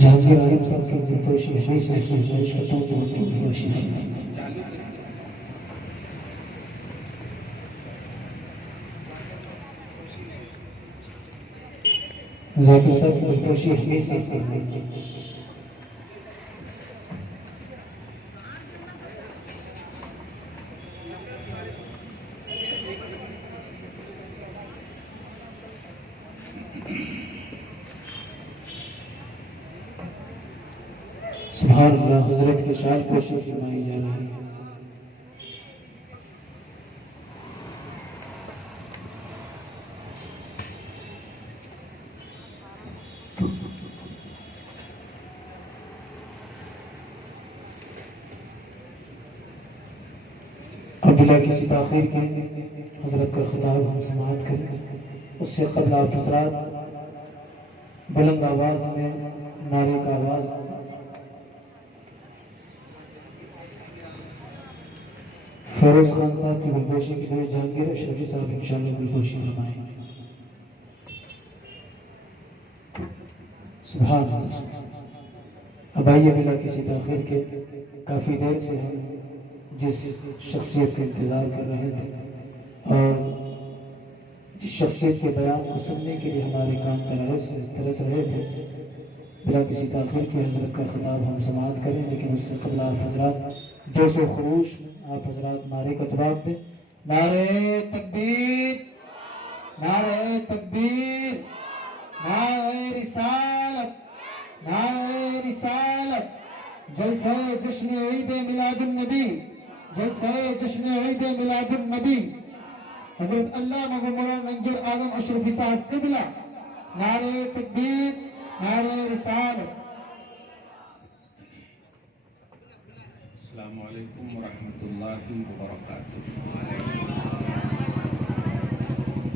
جہانگیر عالم صاحب کی دلدوشی ہمیں سے گزارش کرتا ہوں تو ان کی دلدوشی فرمائیں۔ ذاکر صاحب کی دلدوشی ہمیں سے سبحان اللہ حضرت کے شال پوشی فرمائی جا رہی ہے۔ اب بلا کسی تاخیر کے حضرت کا خطاب ہم سماعت کریں۔ اس سے قبل آپ حضرات بلند آواز میں نعرے کا آواز فیروز خان صاحب کی گلگوشی کے لیے جہانگیر اشرفی صاحب انشاءاللہ گلگوشی فرمائیں۔ سبحان اللہ۔ اب آئیے بلا کسی تاخیر کے، کافی دیر سے ہم جس شخصیت کا انتظار کر رہے تھے اور جس شخصیت کے بیان کو سننے کے لیے ہمارے کان ترس رہے تھے، بلا کسی تاخیر کے حضرت کا خطاب ہم سماعت کریں، لیکن اس سے قبل آپ حضرات جوش و خروش آپ حضرات نعرے کا جواب دیں۔ نعرہ تکبیر، نعرہ تکبیر، نعرہ رسالت، نعرہ رسالت۔ جلسہ جشن عید میلاد النبی، جلسہ جشن عید میلاد النبی حضرت علامہ مولانا ننگر اعظم اشرفی صاحب قبلہ۔ نعرہ تکبیر، نعرہ رسالت۔ السلام علیکم ورحمۃ اللہ وبرکاتہ۔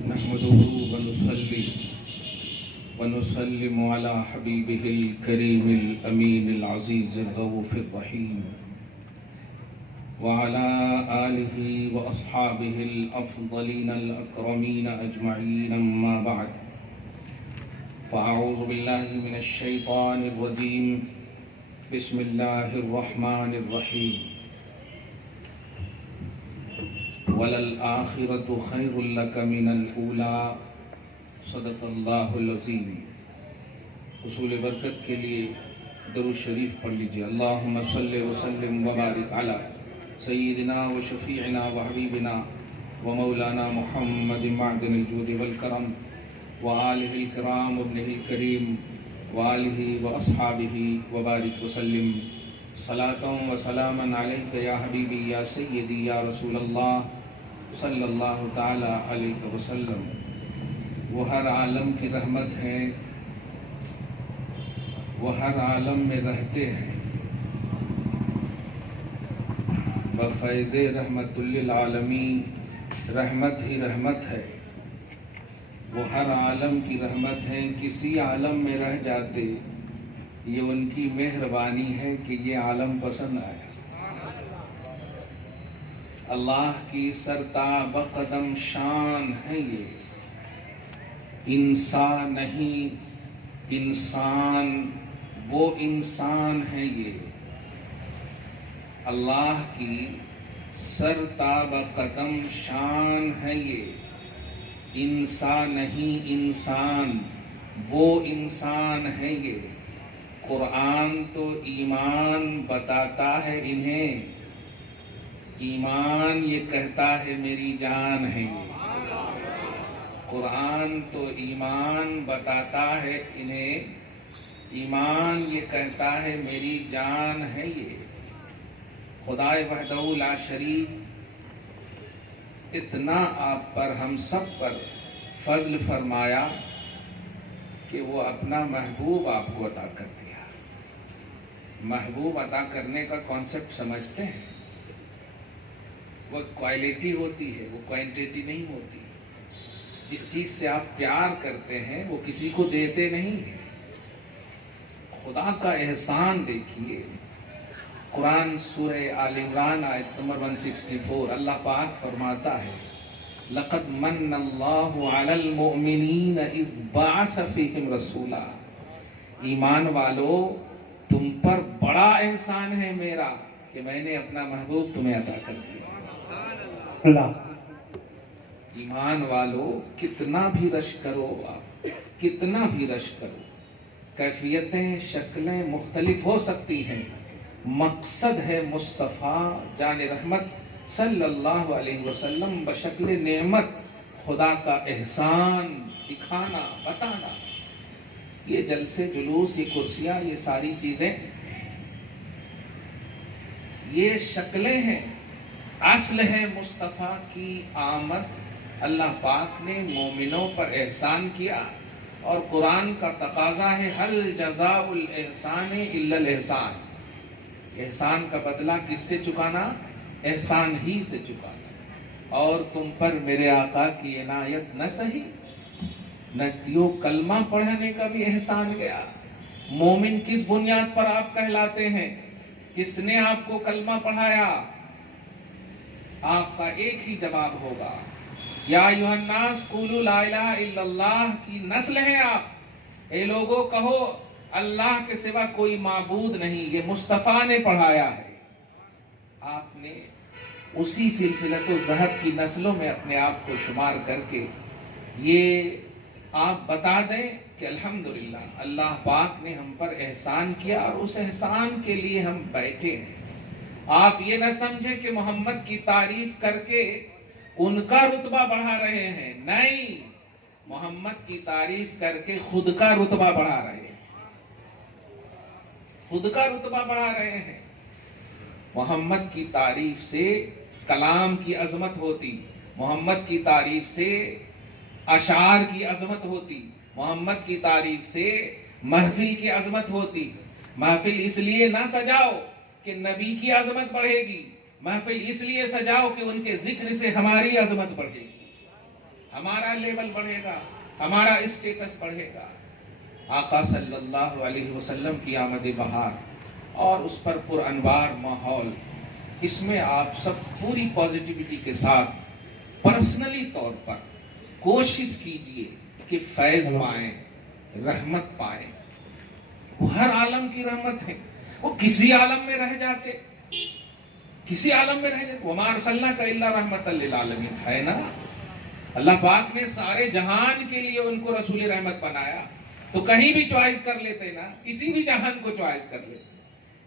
نحمده ونصلي ونسلم على حبيبه الكريم الأمين العزيز الرؤوف الرحيم وعلى آله وأصحابه الأفضلين الأكرمين أجمعين، أما بعد، فأعوذ بالله من الشيطان الرجيم، بسم اللہ الرحمن الرحیم۔ وَلَلْآخِرَةُ خَيْرٌ لَكَ مِنَ الْأُولَىٰ، صدق اللہ العظیم۔ حصول برکت کے لیے درود شریف پڑھ لیجیے۔ اللہم صلی وسلم وبارک علی سیدنا و شفیعنا و حبیبنا و مولانا محمد معدن الجود والکرم وآلہ الکرام وابنہ الکریم وآلہ واصحابہ وبارک وسلم۔ صلاۃ و سلاما علیک یا حبیبی یا سیدی یا رسول اللہ صلی اللہ تعالی علیہ وسلم۔ وہ ہر عالم کی رحمت ہیں، وہ ہر عالم میں رہتے ہیں، بفیض رحمت للعالمین، رحمت ہی رحمت ہے۔ وہ ہر عالم کی رحمت ہے، کسی عالم میں رہ جاتے، یہ ان کی مہربانی ہے کہ یہ عالم پسند آیا۔ اللہ کی سرتاب قدم شان ہے یہ، انسان نہیں انسان، وہ انسان ہے یہ۔ اللہ کی سرتاب قدم شان ہے یہ، انسان نہیں انسان، وہ انسان ہے یہ۔ قرآن تو ایمان بتاتا ہے انہیں، ایمان یہ کہتا ہے میری جان ہے یہ۔ قرآن تو ایمان بتاتا ہے انہیں، ایمان یہ کہتا ہے میری جان ہے یہ۔ خدائے وحدہ لا شریک اتنا آپ پر ہم سب پر فضل فرمایا کہ وہ اپنا محبوب آپ کو عطا کر دیا۔ محبوب عطا کرنے کا کانسیپٹ سمجھتے ہیں؟ وہ کوالٹی ہوتی ہے، وہ کوانٹیٹی نہیں ہوتی۔ جس چیز سے آپ پیار کرتے ہیں وہ کسی کو دیتے نہیں ہیں۔ خدا کا احسان دیکھیے، قرآن سورہ آل عمران آیت نمبر 164 اللہ پاک فرماتا ہے لَقَدْ مَنَّ اللَّهُ عَلَى الْمُؤْمِنِينَ إِذْ بَعَثَ فِيهِمْ رَسُولًا ایمان والو تم پر بڑا احسان ہے میرا کہ میں نے اپنا محبوب تمہیں عطا کر دیا۔ اللہ ایمان والو کتنا بھی رش کرو آپ، کتنا بھی رش کرو، کیفیتیں شکلیں مختلف ہو سکتی ہیں، مقصد ہے مصطفیٰ جان رحمت صلی اللہ علیہ وسلم بشکل نعمت خدا کا احسان دکھانا بتانا۔ یہ جلسے جلوس، یہ کرسیاں، یہ ساری چیزیں یہ شکلیں ہیں، اصل ہے مصطفیٰ کی آمد۔ اللہ پاک نے مومنوں پر احسان کیا اور قرآن کا تقاضا ہے حل جزاء الاحسان الا الاحسان، احسان کا بدلہ کس سے چکانا؟ احسان ہی سے چکانا۔ اور تم پر میرے آقا کی عنایت نہ سہی، نجدیوں کلمہ پڑھنے کا بھی احسان گیا۔ مومن کس بنیاد پر آپ کہلاتے ہیں؟ کس نے آپ کو کلمہ پڑھایا؟ آپ کا ایک ہی جواب ہوگا، یا ایھا الناس قولوا لا الہ الا اللہ کی نسل ہیں آپ۔ اے لوگوں کہو اللہ کے سوا کوئی معبود نہیں، یہ مصطفیٰ نے پڑھایا ہے۔ آپ نے اسی سلسلۃ الذھب کی نسلوں میں اپنے آپ کو شمار کر کے یہ آپ بتا دیں کہ الحمدللہ اللہ پاک نے ہم پر احسان کیا اور اس احسان کے لیے ہم بیٹھے ہیں۔ آپ یہ نہ سمجھیں کہ محمد کی تعریف کر کے ان کا رتبہ بڑھا رہے ہیں، نہیں، محمد کی تعریف کر کے خود کا رتبہ بڑھا رہے ہیں، خود کا رتبہ بڑھا رہے ہیں۔ محمد کی تعریف سے کلام کی عظمت ہوتی، محمد کی تعریف سے اشعار کی عظمت ہوتی، محمد کی تعریف سے محفل کی عظمت ہوتی۔ محفل اس لیے نہ سجاؤ کہ نبی کی عظمت بڑھے گی، محفل اس لیے سجاؤ کہ ان کے ذکر سے ہماری عظمت بڑھے گی، ہمارا لیول بڑھے گا، ہمارا اسٹیٹس بڑھے گا۔ آقا صلی اللہ علیہ وسلم کی آمد بہار اور اس پر پر انوار ماحول، اس میں آپ سب پوری پازیٹیوٹی کے ساتھ پرسنلی طور پر کوشش کیجئے کہ فیض پائیں، رحمت پائیں۔ وہ ہر عالم کی رحمت ہے، وہ کسی عالم میں رہ جاتے، کسی عالم میں رہ جاتے، وَمَا أَرْسَلْنَاكَ إِلَّا رَحْمَةً لِّلْعَالَمِينَ، ہے نا؟ اللہ پاک نے سارے جہان کے لیے ان کو رسول رحمت بنایا، تو کہیں بھی چوائس کر لیتے نا، کسی بھی جہان کو چوائس کر لیتے۔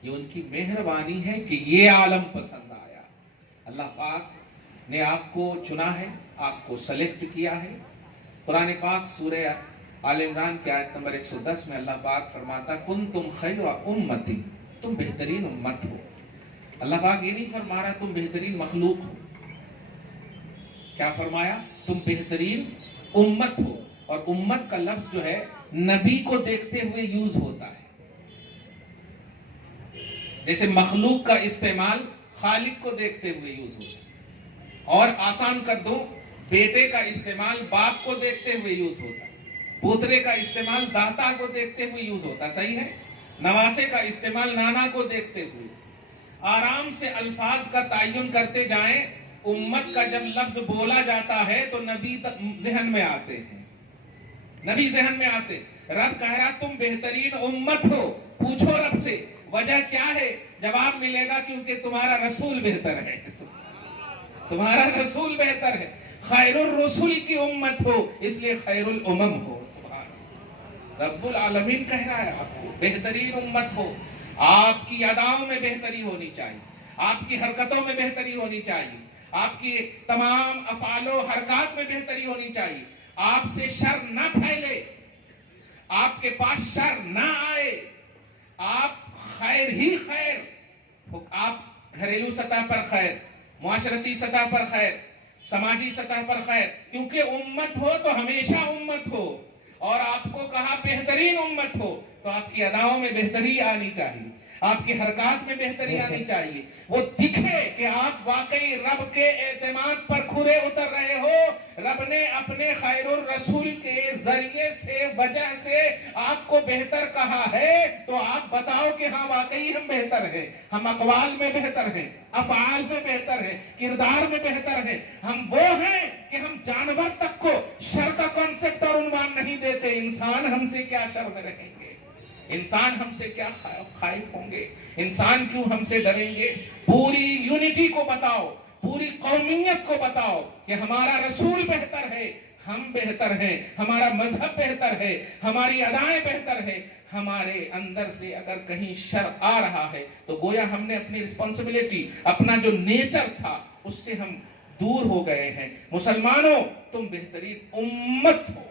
یہ ان کی مہربانی ہے کہ یہ عالم پسند آیا۔ اللہ پاک نے آپ کو چنا ہے، آپ کو سلیکٹ کیا ہے۔ قرآن پاک سورہ آل عمران کی آیت نمبر 110 میں اللہ پاک فرماتا کنتم خیر امتی، تم بہترین امت ہو۔ اللہ پاک یہ نہیں فرما رہا تم بہترین مخلوق ہو، کیا فرمایا؟ تم بہترین امت ہو۔ اور امت کا لفظ جو ہے نبی کو دیکھتے ہوئے یوز ہوتا ہے، جیسے مخلوق کا استعمال خالق کو دیکھتے ہوئے یوز ہوتا ہے، اور آسان کر دو بیٹے کا استعمال باپ کو دیکھتے ہوئے یوز ہوتا ہے، پوترے کا استعمال داتا کو دیکھتے ہوئے یوز ہوتا ہے، صحیح ہے؟ نواسے کا استعمال نانا کو دیکھتے ہوئے۔ آرام سے الفاظ کا تعین کرتے جائیں، امت کا جب لفظ بولا جاتا ہے تو نبی ذہن میں آتے ہیں، نبی ذہن میں آتے۔ رب کہہ رہا تم بہترین امت ہو، پوچھو رب سے وجہ کیا ہے؟ جواب ملے گا کیونکہ تمہارا رسول بہتر ہے، تمہارا رسول بہتر ہے، خیر الرسول کی امت ہو اس لیے خیر الامم ہو۔ رب العالمین کہہ رہا ہے آپ کو بہترین امت ہو۔ آپ کی اداؤں میں بہتری ہونی چاہیے، آپ کی حرکتوں میں بہتری ہونی چاہیے، آپ کی تمام افعال و حرکات میں بہتری ہونی چاہیے۔ آپ سے شر نہ پھیلے، آپ کے پاس شر نہ آئے، آپ خیر ہی خیر، آپ گھریلو سطح پر خیر، معاشرتی سطح پر خیر، سماجی سطح پر خیر، کیونکہ امت ہو تو ہمیشہ امت ہو، اور آپ کو کہا بہترین امت ہو تو آپ کی اداؤں میں بہتری آنی چاہیے، آپ کی حرکات میں بہتری آنی چاہیے، وہ دکھے کہ آپ واقعی رب کے اعتماد پر کھرے اتر رہے ہو۔ رب نے اپنے خیر الرسول کے ذریعے سے وجہ سے آپ کو بہتر کہا ہے، تو آپ بتاؤ کہ ہاں واقعی ہم بہتر ہیں، ہم اقوال میں بہتر ہیں، افعال میں بہتر ہیں، کردار میں بہتر ہیں۔ ہم وہ ہیں کہ ہم جانور تک کو شر کا کانسیپٹ اور عنوان نہیں دیتے، انسان ہم سے کیا شر میں رہیں گے۔ انسان ہم سے کیا خائف ہوں گے؟ انسان کیوں ہم سے ڈریں گے؟ پوری یونٹی کو بتاؤ، پوری قومیت کو بتاؤ کہ ہمارا رسول بہتر ہے، ہم بہتر ہیں، ہمارا مذہب بہتر ہے، ہماری ادائیں بہتر ہے. ہمارے اندر سے اگر کہیں شر آ رہا ہے تو گویا ہم نے اپنی رسپانسبلٹی، اپنا جو نیچر تھا اس سے ہم دور ہو گئے ہیں. مسلمانوں، تم بہترین امت ہو،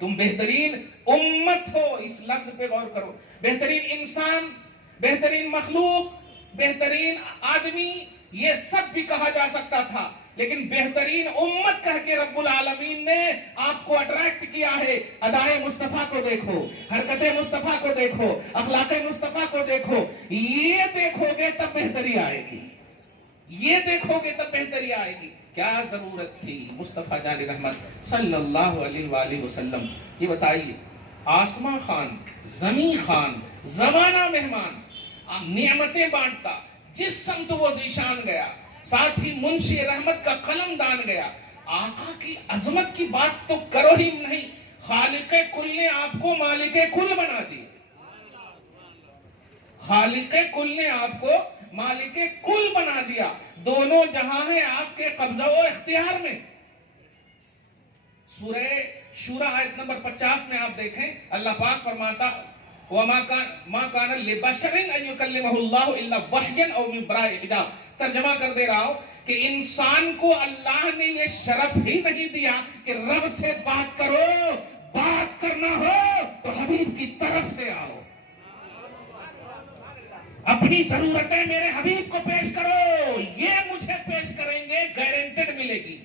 تم بہترین امت ہو. اس لفظ پہ غور کرو. بہترین انسان، بہترین مخلوق، بہترین آدمی، یہ سب بھی کہا جا سکتا تھا، لیکن بہترین امت کہہ کے رب العالمین نے آپ کو اٹریکٹ کیا ہے. ادائے مصطفیٰ کو دیکھو، حرکت مصطفیٰ کو دیکھو، اخلاق مصطفیٰ کو دیکھو. یہ دیکھو گے تب بہتری آئے گی، یہ دیکھو گے تب بہتری آئے گی. کیا ضرورت تھی مصطفیٰ جان رحمت صلی اللہ علیہ وآلہ وسلم؟ یہ بتائیے، آسمان خان، زمین خان، زمانہ مہمان، نعمتیں بانٹتا، جس سمت وہ ذیشان گیا، ساتھ ہی منشی رحمت کا قلم دان گیا. آقا کی عظمت کی بات تو کرو ہی نہیں، خالق کل نے آپ کو مالک کل بنا دی. خالق کل نے آپ کو مالک کل بنا دیا. دونوں جہاں ہیں آپ کے قبضہ و اختیار میں. سورہ شورى آیت نمبر 50 میں آپ دیکھیں، اللہ پاک فرماتا وَمَا كَانَ لِبَشَرٍ أَن يُكَلِّمَهُ اللَّهُ إِلَّا وَحْيًا أَوْ مِن وَرَاءِ حِجَابٍ. ترجمہ کر دے رہا ہوں کہ انسان کو اللہ نے یہ شرف ہی نہیں دیا کہ رب سے بات کرو، بات کرنا ہو تو حبیب کی طرف سے آؤ، اپنی ضرورتیں میرے حبیب کو پیش کرو. یہ مجھے پیش کریں گے، گارنٹیڈ ملے گی،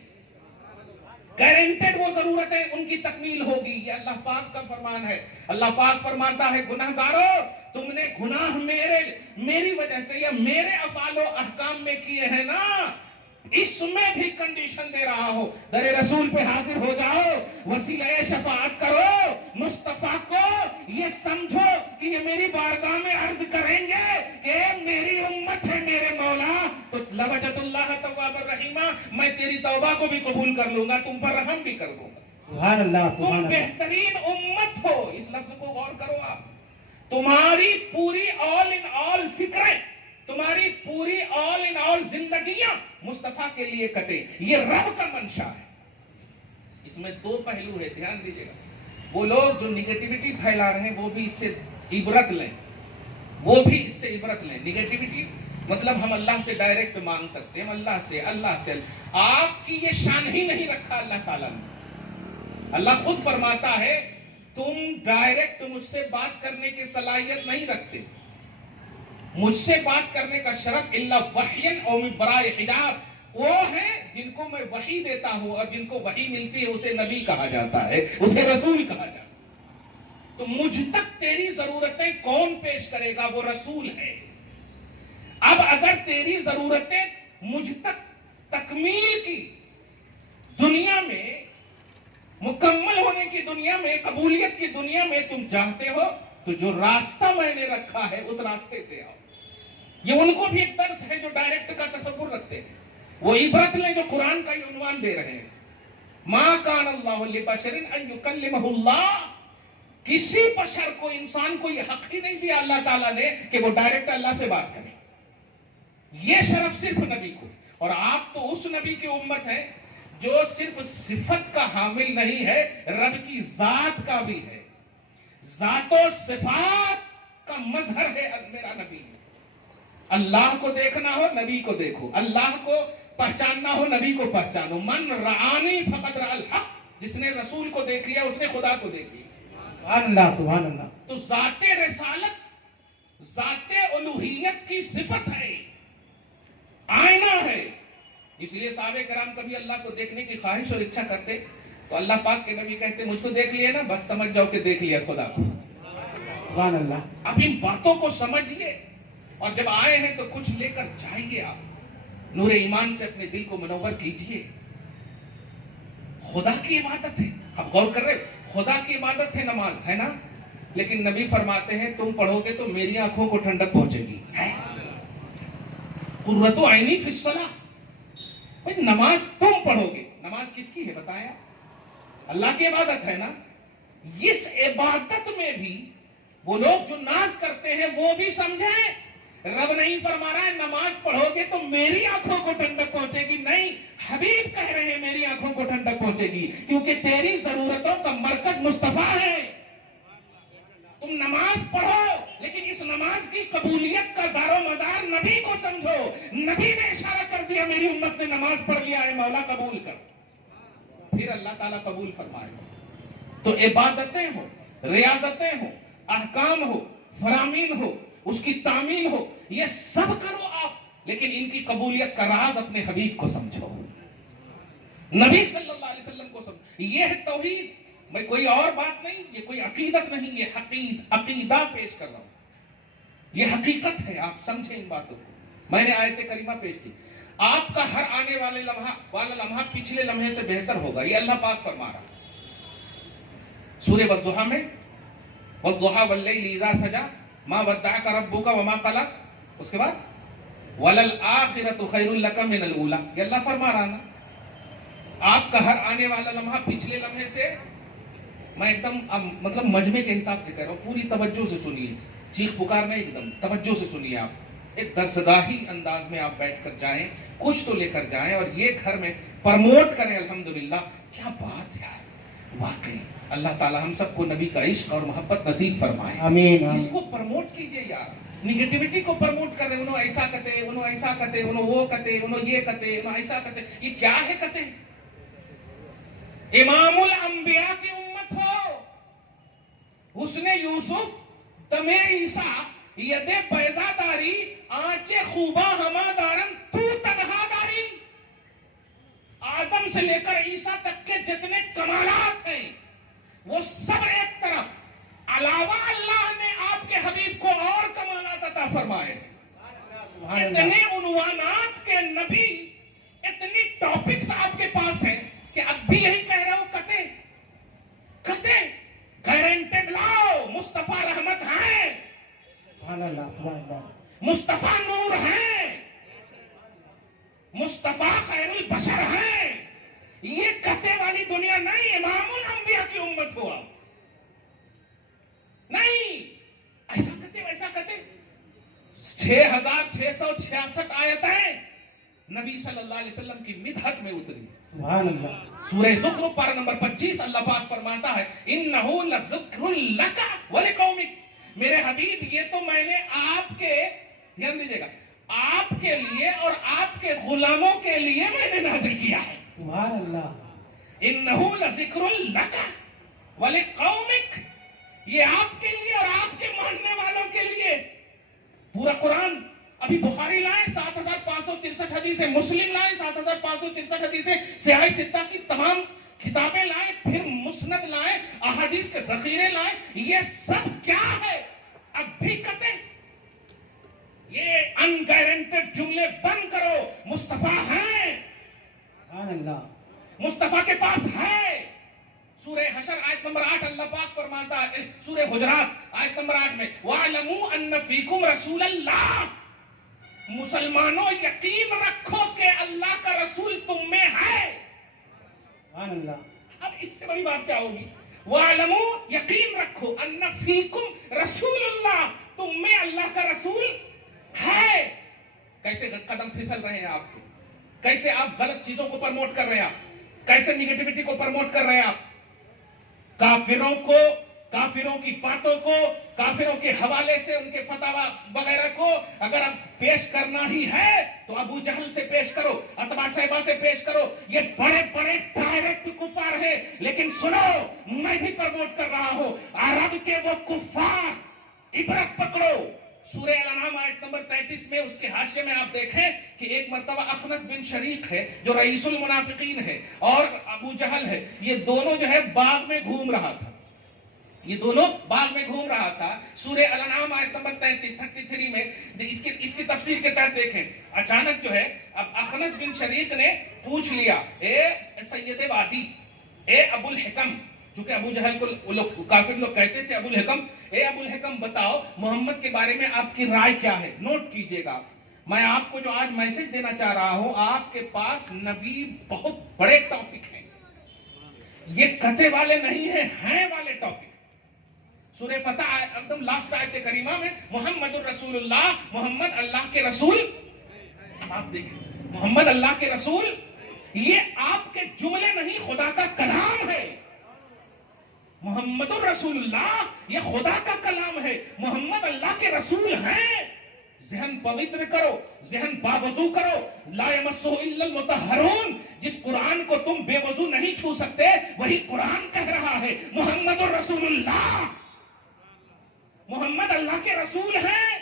گارنٹیڈ وہ ضرورتیں ان کی تکمیل ہوگی. یہ اللہ پاک کا فرمان ہے. اللہ پاک فرماتا ہے گناہگارو، تم نے گناہ میری وجہ سے یا میرے افعال و احکام میں کیے ہیں نا، اس میں بھی کنڈیشن دے رہا ہو، در رسول پہ حاضر ہو جاؤ، وسیلہ شفاعت کرو مصطفیٰ کو. یہ سمجھو کہ یہ میری بارگاہ میں عرض کریں گے کہ میری امت ہے میرے مولا، تو لوجد اللہ تواب الرحیمہ، میں تیری توبہ کو بھی قبول کر لوں گا، تم پر رحم بھی کر دوں گا. سبحان اللہ، سبحان تم اللہ. بہترین امت ہو. اس لفظ کو غور کرو. آپ تمہاری پوری آل ان آل فکریں، تمہاری پوری آل ان آل زندگیاں مصطفیٰ کے لیے کٹے. یہ رب کا منشا ہے. اس میں دو پہلو ہے، دھیان دیجیے گا. وہ لوگ جو نگیٹیوٹی پھیلا رہے ہیں وہ بھی اس سے عبرت لیں، وہ بھی اس سے عبرت لیں. نگیٹیوٹی مطلب ہم اللہ سے ڈائریکٹ مانگ سکتے ہیں، اللہ سے. آپ کی یہ شان ہی نہیں رکھا اللہ تعالیٰ نے. اللہ خود فرماتا ہے تم ڈائریکٹ مجھ سے بات کرنے کی صلاحیت نہیں رکھتے. مجھ سے بات کرنے کا شرف الا وحین او من وراء حجاب. وہ ہیں جن کو میں وحی دیتا ہوں، اور جن کو وحی ملتی ہے اسے نبی کہا جاتا ہے، اسے رسول کہا جاتا ہے. تو مجھ تک تیری ضرورتیں کون پیش کرے گا؟ وہ رسول ہے. اب اگر تیری ضرورتیں مجھ تک تکمیل کی دنیا میں، مکمل ہونے کی دنیا میں، قبولیت کی دنیا میں تم چاہتے ہو تو جو راستہ میں نے رکھا ہے اس راستے سے آؤ. یہ ان کو بھی ایک درس ہے جو ڈائریکٹ کا تصور رکھتے ہیں. وہ عبرت لیں جو قرآن کا یہ عنوان دے رہے ہیں. ما کان اللہ لبشر ان یکلمہ اللہ. کسی بشر کو، انسان کو یہ حق ہی نہیں دیا اللہ تعالیٰ نے کہ وہ ڈائریکٹ اللہ سے بات کرے. یہ شرف صرف نبی کو. اور آپ تو اس نبی کی امت ہیں جو صرف صفت کا حامل نہیں ہے، رب کی ذات کا بھی ہے. ذات و صفات کا مظہر ہے میرا نبی. اللہ کو دیکھنا ہو نبی کو دیکھو، اللہ کو پہچاننا ہو نبی کو پہچانو. من رآنی فقد رأى الحق. جس نے رسول کو دیکھ لیا اس نے خدا کو دیکھ لیا. سبحان اللہ، سبحان اللہ. تو ذات رسالت، ذات الوہیت کی صفت ہے، آئینہ ہے. اس لیے صحابہ کرام کبھی اللہ کو دیکھنے کی خواہش اور اچھا کرتے تو اللہ پاک کے نبی کہتے مجھ کو دیکھ لیا نا، بس سمجھ جاؤ کہ دیکھ لیا خدا کو. سبحان اللہ. اب ان باتوں کو سمجھیے، اور جب آئے ہیں تو کچھ لے کر جائیے. آپ نور ایمان سے اپنے دل کو منور کیجیے. خدا کی عبادت ہے. آپ غور کر رہے، خدا کی عبادت ہے نماز، ہے نا؟ لیکن نبی فرماتے ہیں تم پڑھو گے تو میری آنکھوں کو ٹھنڈک پہنچے گی. قرۃ عینی فی الصلاۃ. نماز تم پڑھو گے. نماز کس کی ہے بتائیں؟ اللہ کی عبادت ہے نا. اس عبادت میں بھی وہ لوگ جو ناز کرتے ہیں وہ بھی سمجھیں. رب نہیں فرما رہا ہے نماز پڑھو گے تو میری آنکھوں کو ٹھنڈک پہنچے گی، نہیں، حبیب کہہ رہے ہیں میری آنکھوں کو ٹھنڈک پہنچے گی، کیونکہ تیری ضرورتوں کا مرکز مصطفیٰ ہے. تم نماز پڑھو لیکن اس نماز کی قبولیت کا دار و مدار نبی کو سمجھو. نبی نے اشارہ کر دیا میری امت نے نماز پڑھ لیا ہے، مولا قبول کر، پھر اللہ تعالیٰ قبول فرمائے. تو عبادتیں ہو، ریاضتیں ہو، احکام ہو، فرامین ہو، اس کی تعمیل ہو، یہ سب کرو آپ، لیکن ان کی قبولیت کا راز اپنے حبیب کو سمجھو، نبی صلی اللہ علیہ وسلم کو سمجھو. یہ ہے توحید. میں کوئی اور بات نہیں، یہ کوئی عقیدت نہیں، یہ عقیدہ پیش کر رہا ہوں، یہ حقیقت ہے. آپ سمجھیں ان باتوں کو. میں نے آیت کریمہ پیش کی. آپ کا ہر آنے والے لمحہ پچھلے لمحے سے بہتر ہوگا، یہ اللہ پاک فرما رہا ہے سورہ والضحیٰ میں. والضحیٰ واللیل اذا سجا ما ودعک ربک وما قلی. اس کے بعد وللآخرۃ خیر لک من الاولی. یہ اللہ فرما رہا نا آپ کا ہر آنے والا لمحہ پچھلے لمحے سے. میں ایک دم مطلب مجمع کے حساب سے کہہ رہا ہوں، پوری توجہ سے سنیے، چیخ پکار نہیں، ایک دم توجہ سے سنیے. آپ ایک درسگاہی انداز میں آپ بیٹھ کر جائیں، کچھ تو لے کر جائیں اور یہ گھر میں پرموٹ کریں. الحمدللہ کیا بات ہے واقعی. اللہ تعالی ہم سب کو نبی کا عشق اور محبت نصیب فرمائے. آمین. اس کو پرموٹ کیجئے یار. نگیٹیوٹی کو پرموٹ کر رہے ہیں، انہوں ایسا کہتے، انہوں ایسا کہتے، انہوں وہ کہتے، انہوں یہ کہتے، انہوں ایسا کہتے. یہ کیا ہے کہتے؟ امام الانبیاء کی امت ہو، حسن یوسف، دم عیسیٰ، ید بیضا داری، آنچ خوبا ہما دارن تو تنہا داری. آدم سے لے کر عیسیٰ تک کے جتنے کمالات ہیں وہ سب ایک طرف، علاوہ اللہ نے آپ کے حبیب کو اور کمالات عطا فرمائے. اتنے عنوانات کے نبی، اتنی ٹاپکس آپ کے پاس ہیں کہ اب بھی یہی کہہ رہا ہوں، کتے گارنٹیڈ لاؤ. مصطفیٰ رحمت ہیں، سبحان اللہ، سبحان اللہ. مصطفیٰ نور ہیں، مصطفیٰ خیر البشر ہیں. یہ کتے والی دنیا نہیں. امام الانبیاء کی امت ہوا نہیں. ایسا کتے ویسا کتے. 6666 آیتیں نبی صلی اللہ علیہ وسلم کی مدحت میں اتری. سبحان اللہ. سورہ زخرف پارہ نمبر 25 اللہ پاک فرماتا ہے انہو لذکر لک ولقومک. میرے حبیب یہ تو میں نے آپ کے، دھیان دیجیے گا، آپ کے لیے اور آپ کے غلاموں کے لیے میں نے نازل کیا ہے. سبحان اللہ. انہو لذکر لک ولقومک. یہ آپ کے لیے اور آپ کے ماننے والوں کے لیے. پورا قرآن ابھی بخاری لائیں 7563 حدیثیں، مسلم لائیں 7563 حدیثیں، سیاہ ستہ کی تمام کتابیں لائیں، پھر مسند لائیں، احادیث کے ذخیرے لائیں. یہ سب کیا ہے؟ اب بھی کہتے یہ انگارنٹڈ جملے بند کرو. مصطفیٰ ہیں، سبحان اللہ. مصطفیٰ کے پاس ہے. سورہ حشر آیت نمبر 8 اللہ پاک فرماتا ہے، سورہ حجرات آیت نمبر 8 میں وَاعْلَمُوا أَنَّ فِيكُمْ رَسُولَ اللَّهِ. مسلمانوں یقین رکھو کہ اللہ کا رسول تم میں ہے. سبحان اللہ. اب اس سے بڑی بات کیا ہوگی؟ وَاعْلَمُوا یقین رکھو أَنَّ فِيكُمْ رَسُولُ اللَّهِ، تم میں اللہ کا رسول ہے. کیسے قدم پھسل رہے ہیں آپ کے، کیسے آپ غلط چیزوں کو پرموٹ کر رہے ہیں، آپ کیسے نگیٹیوٹی کو پرموٹ کر رہے ہیں. آپ کافروں کو، کافروں کی باتوں کو، کافروں کے حوالے سے ان کے فتاوا وغیرہ کو اگر اب پیش کرنا ہی ہے تو ابو جہل سے پیش کرو، عتبہ صاحبہ سے پیش کرو. یہ بڑے بڑے ڈائریکٹ کفار ہیں. لیکن سنو، میں بھی پرموٹ کر رہا ہوں عرب کے وہ کفار. عبرت پکڑو. سورہ الانعام آیت نمبر 33 میں اس کے حاشیے میں آپ دیکھیں کہ ایک مرتبہ اخنس بن شریق ہے جو رئیس المنافقین ہے اور ابو جہل ہے، یہ دونوں جو ہے باغ میں گھوم رہا تھا. یہ دونوں باغ میں گھوم رہا تھا. سورہ الانعام آیت نمبر 33 میں اس کی تفسیر کے تحت دیکھیں. اچانک جو ہے اب اخنس بن شریق نے پوچھ لیا، اے سید وادی، اے ابو الحکم، چونکہ ابو جہل کو کافر لوگ کہتے تھے ابو الحکم، اے ابو الحکم بتاؤ محمد کے بارے میں آپ کی رائے کیا ہے. نوٹ کیجئے گا، میں آپ کو جو آج میسج دینا چاہ رہا ہوں، آپ کے پاس نبی بہت بڑے ٹاپک ہیں. یہ کتے والے نہیں ہیں، ہیں والے ٹاپک. سورہ فتح ایک دم لاسٹ آیت کریمہ میں محمد الرسول اللہ، محمد اللہ کے رسول. اب آپ دیکھیں محمد اللہ کے رسول، یہ آپ کے جملے نہیں، خدا کا کلام ہے. محمد الرسول اللہ یہ خدا کا کلام ہے، محمد اللہ کے رسول ہیں. ذہن پوتر کرو، ذہن باوضو کرو. لا یمسہ الا المطہرون، جس قرآن کو تم بے وضو نہیں چھو سکتے وہی قرآن کہہ رہا ہے محمد الرسول اللہ، محمد اللہ کے رسول ہیں.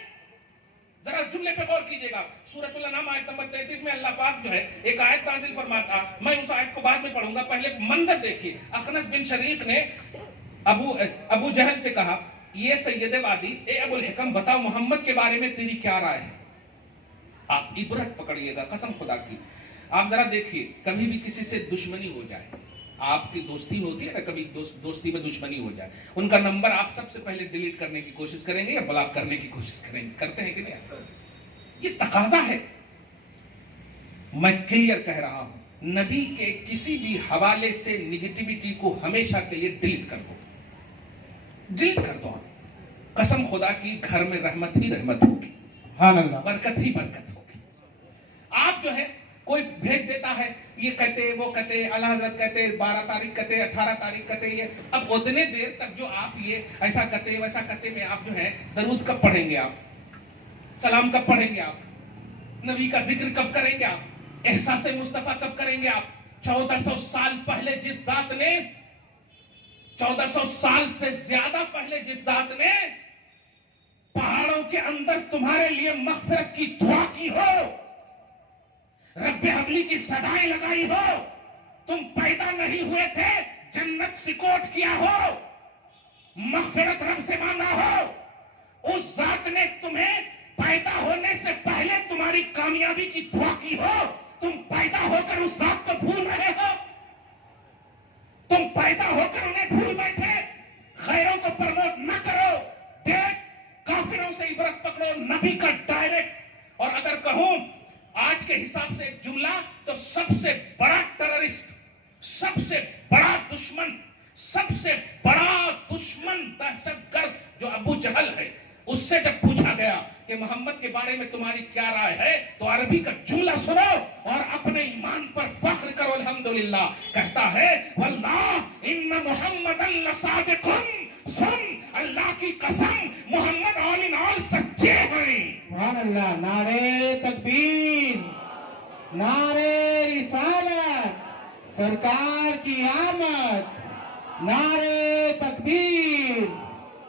ذرا جملے پہ غور کیجئے گا. سورۃ الانعام آیت نمبر 33 میں اللہ پاک جو ہے ایک آیت نازل فرماتا، میں اس آیت کو بعد میں پڑھوں گا، پہلے منظر دیکھیے. اخنس بن شریق نے ابو جہل سے کہا، یہ سید وادی، اے ابو الحکم بتاؤ محمد کے بارے میں تیری کیا رائے ہے. آپ عبرت پکڑیے گا قسم خدا کی. آپ ذرا دیکھیے کبھی بھی کسی سے دشمنی ہو جائے، آپ کی دوستی ہوتی ہے نا، کبھی دوستی میں دشمنی ہو جائے، ان کا نمبر آپ سب سے پہلے ڈیلیٹ کرنے کی کوشش کریں گے یا بلاک کرنے کی کوشش کریں گے؟ کرتے ہیں کہ نہیں؟ یہ تقاضا ہے. میں کلیئر کہہ رہا ہوں، نبی کے کسی بھی حوالے سے نگیٹیوٹی کو ہمیشہ کے لیے ڈیلیٹ کر دو، ڈیلیٹ کر دو. قسم خدا کی گھر میں رحمت ہی رحمت ہوگی، برکت ہی برکت ہوگی. آپ جو ہے کوئی بھیج دیتا ہے، یہ کہتے وہ کہتے اللہ حضرت کہتے 12 تاریخ کہتے 18 تاریخ کہتے، یہ اب اتنے دیر تک جو آپ یہ ایسا کہتے ویسا کہتے میں آپ جو ہے درود کب پڑھیں گے، آپ سلام کب پڑھیں گے، آپ نبی کا ذکر کب کریں گے، آپ احساس مصطفیٰ کب کریں گے. آپ 1400 سال پہلے جس ذات نے، 1400 سال سے زیادہ پہلے جس ذات نے پہاڑوں کے اندر تمہارے لیے مغفرت کی دعا کی ہو، رب حبلی کی صدائیں لگائی ہو، تم پیدا نہیں ہوئے تھے جنت سکوٹ کیا ہو، مغفرت رب سے مانگا ہو، اس ذات نے تمہیں پیدا ہونے سے پہلے تمہاری کامیابی کی دعا کی ہو، تم پیدا ہو کر اس ذات کو بھول رہے ہو، تم پیدا ہو کر انہیں بھول بیٹھے. خیروں کو پرموٹ نہ کرو. دیکھ کافروں سے عبرت پکڑو، نبی کا ڈائریکٹ. اور اگر کہوں آج کے حساب سے ایک جملہ، تو سب سے بڑا ٹیررسٹ، سب سے بڑا دشمن، سب سے بڑا دشمن دہشت گرد جو ابو جہل ہے، اس سے جب پوچھا گیا کہ محمد کے بارے میں تمہاری کیا رائے ہے، تو عربی کا جملہ سنو اور اپنے ایمان پر فخر کرو. الحمدللہ کہتا ہے واللہ ان محمد لصادق، سن اللہ کی قسم محمد آل ان آل سچے ہیں. سبحان اللہ. نعرے تکبیر، نعرے رسالت، سرکار کی آمد، نعرے تکبیر،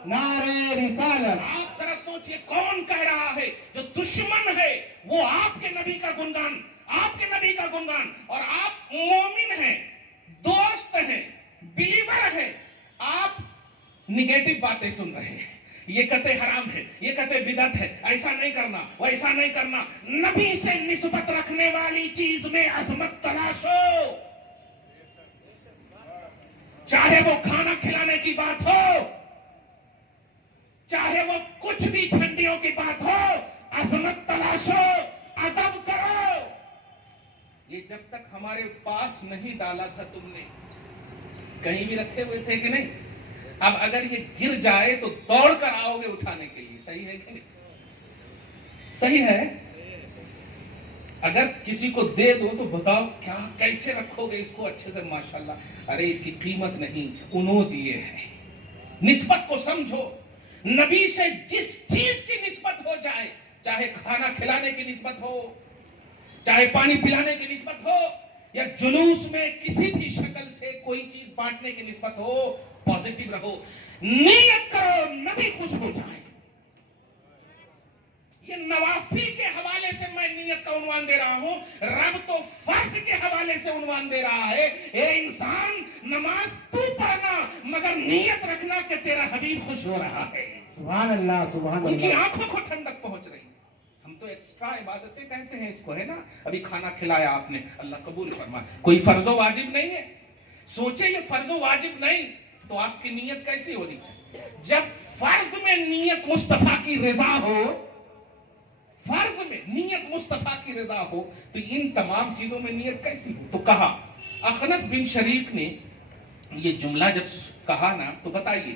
نعرے رسالت. آپ ذرا سوچئے کون کہہ رہا ہے؟ جو دشمن ہے وہ آپ کے نبی کا گنگان، آپ کے نبی کا گنگان، اور آپ مومن ہیں، دوست ہیں، بلیور ہیں، آپ نگیٹو باتیں سن رہے ہیں. یہ کہتے حرام ہے، یہ کہتے بدعت ہے، ایسا نہیں کرنا، وہ ایسا نہیں کرنا. نبی سے نسبت رکھنے والی چیز میں عظمت تلاشو، چاہے وہ کھانا کھلانے کی بات ہو، چاہے وہ کچھ بھی جھنڈیوں کی بات ہو، عظمت تلاشو، ادب کرو. یہ جب تک ہمارے پاس نہیں ڈالا تھا تم نے، کہیں بھی رکھے ہوئے تھے کہ نہیں؟ اب اگر یہ گر جائے تو دوڑ کر آؤ گے اٹھانے کے لیے. صحیح ہے کہ نہیں؟ صحیح ہے. اگر کسی کو دے دو تو بتاؤ کیا کیسے رکھو گے اس کو اچھے سے؟ ماشاءاللہ. ارے اس کی قیمت نہیں، انہوں دیے ہیں. نسبت کو سمجھو. نبی سے جس چیز کی نسبت ہو جائے، چاہے کھانا کھلانے کی نسبت ہو، چاہے پانی پلانے کی نسبت ہو، یا جلوس میں کسی بھی شکل سے کوئی چیز بانٹنے کی نسبت ہو، پازیٹیو رہو. نیت کرو نبی خوش ہو جائے. یہ نوافل کے حوالے سے میں نیت کا عنوان دے رہا ہوں، رب تو فرض کے حوالے سے عنوان دے رہا ہے. اے انسان، نماز تو پڑھنا مگر نیت رکھنا کہ تیرا حبیب خوش ہو رہا ہے. سبحان اللہ، سبحان ان کی اللہ. آنکھوں کو ٹھنڈک پہنچ رہی. ہم تو ایکسٹرا عبادتیں کہتے ہیں اس کو، ہے نا. ابھی کھانا کھلایا آپ نے، اللہ قبول فرمائے. کوئی فرض و واجب نہیں ہے. سوچے یہ فرض و واجب نہیں تو آپ کی نیت کیسی ہونی چاہیے؟ جب فرض میں نیت مصطفیٰ کی رضا ہو، فرض میں نیت مصطفیٰ کی رضا ہو، تو ان تمام چیزوں میں نیت کیسی ہو؟ تو کہا اخنس بن شریق نے یہ جملہ جب کہا نا، تو بتائیے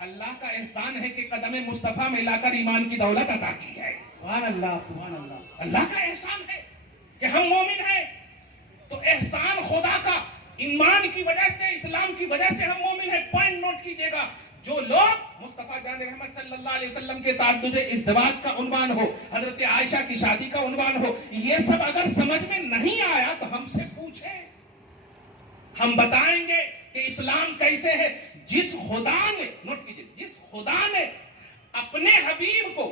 اللہ کا احسان ہے کہ قدم مصطفیٰ میں لا کر ایمان کی دولت عطا کی ہے. سبحان اللہ سبحان اللہ. اللہ کا احسان ہے کہ ہم مومن ہیں. تو احسان خدا کا، ایمان کی وجہ سے، اسلام کی وجہ سے ہم مومن ہیں. پوائنٹ نوٹ کیجئے گا، جو لوگ مصطفیٰ جان رحمت صلی اللہ علیہ وسلم کے تعدد ازدواج کا عنوان ہو، حضرت عائشہ کی شادی کا عنوان ہو، یہ سب اگر سمجھ میں نہیں آیا تو ہم سے پوچھیں، ہم بتائیں گے کہ اسلام کیسے ہے. جس خدا نے، نوٹ کیجئے، جس خدا نے اپنے حبیب کو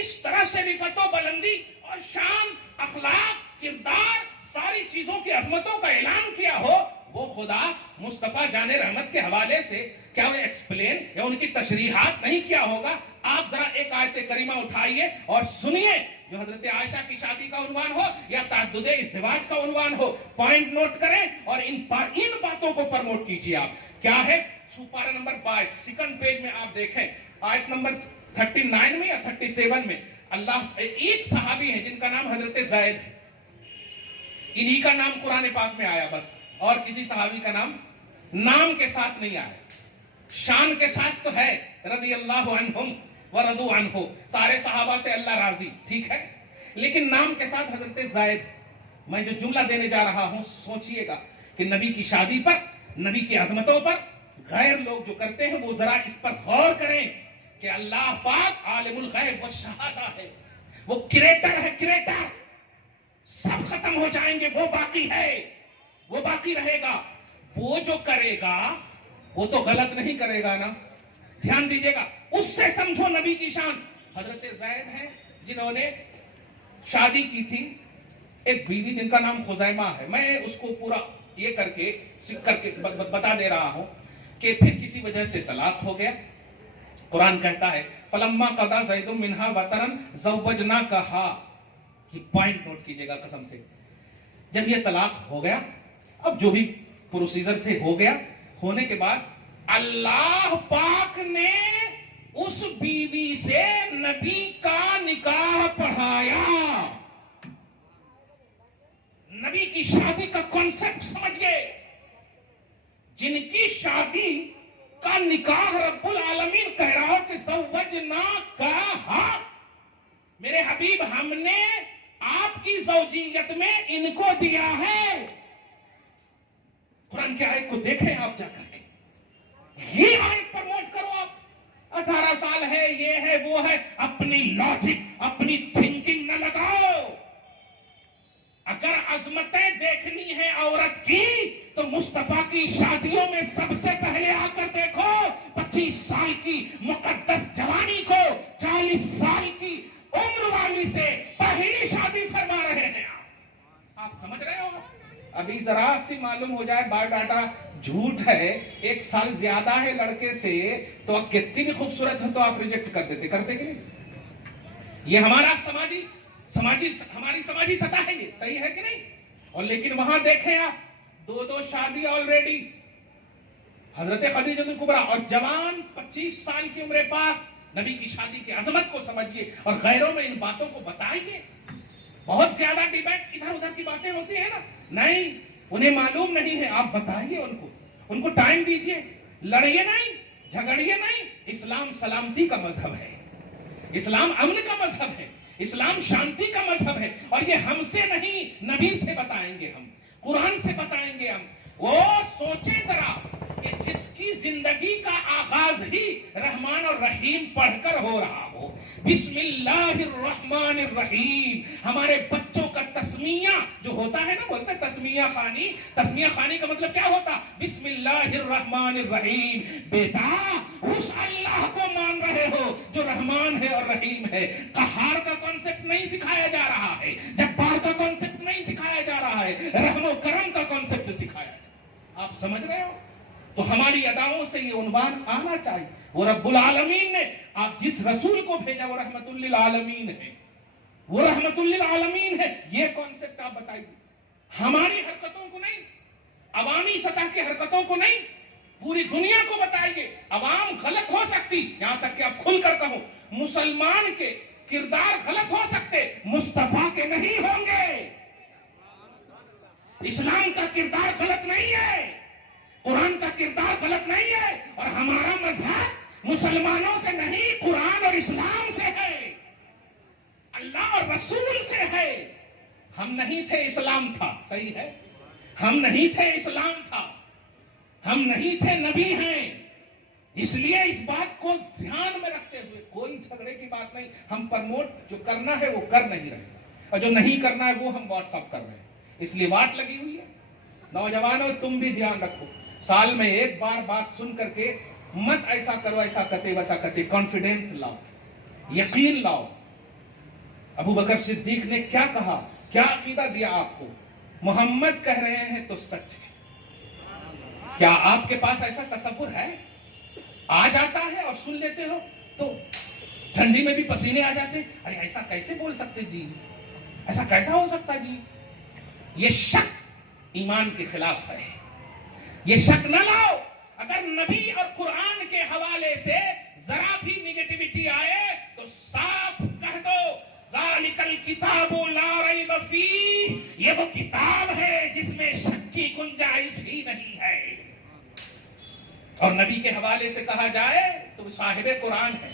اس طرح سے رفعت و بلندی اور شان، اخلاق، کردار، ساری چیزوں کی عظمتوں کا اعلان کیا ہو، وہ خدا مصطفیٰ جان رحمت کے حوالے سے کیا وہ ایکسپلین یا ان کی تشریحات نہیں کیا ہوگا؟ آپ ذرا ایک آیت کریمہ اٹھائیے اور سنیے، جو حضرت عائشہ کی شادی کا عنوان ہو یا تعدد ازدواج کا عنوان ہو. پوائنٹ نوٹ کریں اور ان باتوں کو پرموٹ کیجیے. آپ کیا ہے؟ سپارہ نمبر 22 سیکنڈ پیج میں آپ دیکھیں، آیت نمبر 39 میں یا 37 میں. اللہ، ایک صحابی ہیں جن کا نام حضرت زید ہے، انہی کا نام قرآن پاک میں آیا بس، اور کسی صحابی کا نام کے ساتھ نہیں آیا. شان کے ساتھ تو ہے، رضی اللہ عنہم ورضوا عنہ، سارے صحابہ سے اللہ راضی، ٹھیک ہے، لیکن نام کے ساتھ حضرت زید. میں جو جملہ دینے جا رہا ہوں سوچئے گا کہ نبی کی شادی پر، نبی کی عظمتوں پر غیر لوگ جو کرتے ہیں وہ ذرا اس پر غور کریں کہ اللہ پاک عالم الغیب والشہادہ ہے، وہ کریٹر ہے، کریٹر. سب ختم ہو جائیں گے، وہ باقی ہے، وہ باقی رہے گا. وہ جو کرے گا وہ تو غلط نہیں کرے گا نا. دھیان دیجئے گا، اس سے سمجھو نبی کی شان. حضرت زید ہیں جنہوں نے شادی کی تھی ایک بیوی جن کا نام خزیمہ ہے. میں اس کو پورا یہ کر کے بتا دے رہا ہوں کہ پھر کسی وجہ سے طلاق ہو گیا. قرآن کہتا ہے فَلَمَّا قَضَى زَيْدٌ مِّنْهَا وَطَرًا زَوَّجْنَاكَهَا. یہ پوائنٹ نوٹ کیجئے گا قسم سے. جب یہ طلاق ہو گیا، اب جو بھی پروسیجر سے ہو گیا، ہونے کے بعد اللہ پاک نے اس بیوی سے نبی کا نکاح پڑھایا. نبی کی شادی کا کانسیپٹ سمجھئے. جن کی شادی کا نکاح رب العالمین کہہ رہا کہ زوجناکہا، میرے حبیب ہم نے آپ کی زوجیت میں ان کو دیا ہے. قرآن کی آیت کو دیکھیں آپ جا کر کے، یہ آیت پرموٹ کرو. آپ 18 سال ہے، یہ ہے، وہ ہے، اپنی لاجک، اپنی تھنکنگ نہ لگاؤ. اگر عظمتیں دیکھنی ہے عورت کی تو مصطفیٰ کی شادیوں میں سب سے پہلے آ کر دیکھو. 25 سال کی مقدس جوانی کو 40 سال کی عمر والی سے پہلی شادی فرما رہے ہیں. آپ سمجھ رہے ہو؟ ابھی ذرا سی معلوم ہو جائے بایو ڈاٹا جھوٹ ہے، 1 سال زیادہ ہے لڑکے سے، تو اب کتنی بھی خوبصورت ہو تو آپ ریجیکٹ کر دیتے، کرتے کہ نہیں؟ یہ ہمارا ہماری سماجی سطح ہے، یہ صحیح ہے کہ نہیں؟ اور لیکن وہاں دیکھیں آپ 2 شادی آلریڈی. حضرت خدیجہ الکبریٰ، اور جوان 25 سال کی عمر پاک. نبی کی شادی کی عظمت کو سمجھیے اور غیروں میں ان باتوں کو بتائیے. بہت زیادہ ڈیبیٹ ادھر ادھر کی باتیں ہوتی ہیں نا، نہیں، انہیں معلوم نہیں ہے. آپ بتائیے ان کو ٹائم دیجئے. لڑیے نہیں، جھگڑیے نہیں. اسلام سلامتی کا مذہب ہے، اسلام امن کا مذہب ہے، اسلام شانتی کا مذہب ہے. اور یہ ہم سے نہیں، نبی سے بتائیں گے، ہم قرآن سے بتائیں گے. ہم وہ سوچیں ذرا کہ جس کی زندگی کا آغاز ہی رحمان اور رحیم پڑھ کر ہو رہا ہو، بسم اللہ الرحمن الرحیم. ہمارے بچوں کا تسمیہ جو ہوتا ہے نا، بولتے تسمیہ خانی. تسمیہ خانی کا مطلب کیا ہوتا؟ بسم اللہ الرحمن الرحیم. بیٹا اس اللہ کو مان رہے ہو جو رحمان ہے اور رحیم ہے. قہار کا کانسیپٹ نہیں سکھایا جا رہا ہے، جبار کا کانسیپٹ نہیں سکھایا جا رہا ہے، رحم و کرم کا کانسیپٹ سکھایا. آپ سمجھ رہے ہو؟ تو ہماری اداؤں سے یہ عنوان آنا چاہیے. وہ رب العالمین نے آپ جس رسول کو بھیجا وہ رحمت للعالمین ہے، وہ رحمت للعالمین ہے. یہ کانسیپٹ آپ بتائیے. ہماری حرکتوں کو نہیں، عوامی سطح کی حرکتوں کو نہیں، پوری دنیا کو بتائیے. عوام غلط ہو سکتی، یہاں تک کہ آپ کھل کر کہو مسلمان کے کردار غلط ہو سکتے، مصطفیٰ کے نہیں ہوں گے. اسلام کا کردار غلط نہیں ہے، قرآن کا کردار غلط نہیں ہے. اور ہمارا مذہب مسلمانوں سے نہیں، قرآن اور اسلام سے ہے، اللہ اور رسول سے ہے۔ ہم نہیں تھے، اسلام تھا، صحیح ہے، ہم نہیں تھے، اسلام تھا، ہم نہیں تھے، نبی ہیں۔ اس لیے اس بات کو دھیان میں رکھتے ہوئے کوئی جھگڑے کی بات نہیں، ہم پرموٹ جو کرنا ہے وہ کر نہیں رہے، اور جو نہیں کرنا ہے وہ ہم واٹس اپ کر رہے ہیں، اس لیے واٹ لگی ہوئی ہے۔ نوجوانوں تم بھی دھیان رکھو، سال میں ایک بار بات سن کر کے مت ایسا کرو، ایسا کرتے ویسا کرتے، کانفیڈینس لاؤ، یقین لاؤ۔ ابو بکر صدیق نے کیا کہا، کیا عقیدہ دیا آپ کو؟ محمد کہہ رہے ہیں تو سچ ہے۔ کیا آپ کے پاس ایسا تصور ہے؟ آ جاتا ہے اور سن لیتے ہو تو ٹھنڈی میں بھی پسینے آ جاتے، ارے ایسا کیسے بول سکتے جی، ایسا کیسا ہو سکتا جی؟ یہ شک ایمان کے خلاف ہے، یہ شک نہ لاؤ۔ اگر نبی اور قرآن کے حوالے سے ذرا بھی نگیٹیوٹی آئے تو صاف کہہ دو، ذالک الکتاب لا ریب فیہ، یہ وہ کتاب ہے جس میں شک کی گنجائش ہی نہیں ہے۔ اور نبی کے حوالے سے کہا جائے تو صاحب قرآن ہے،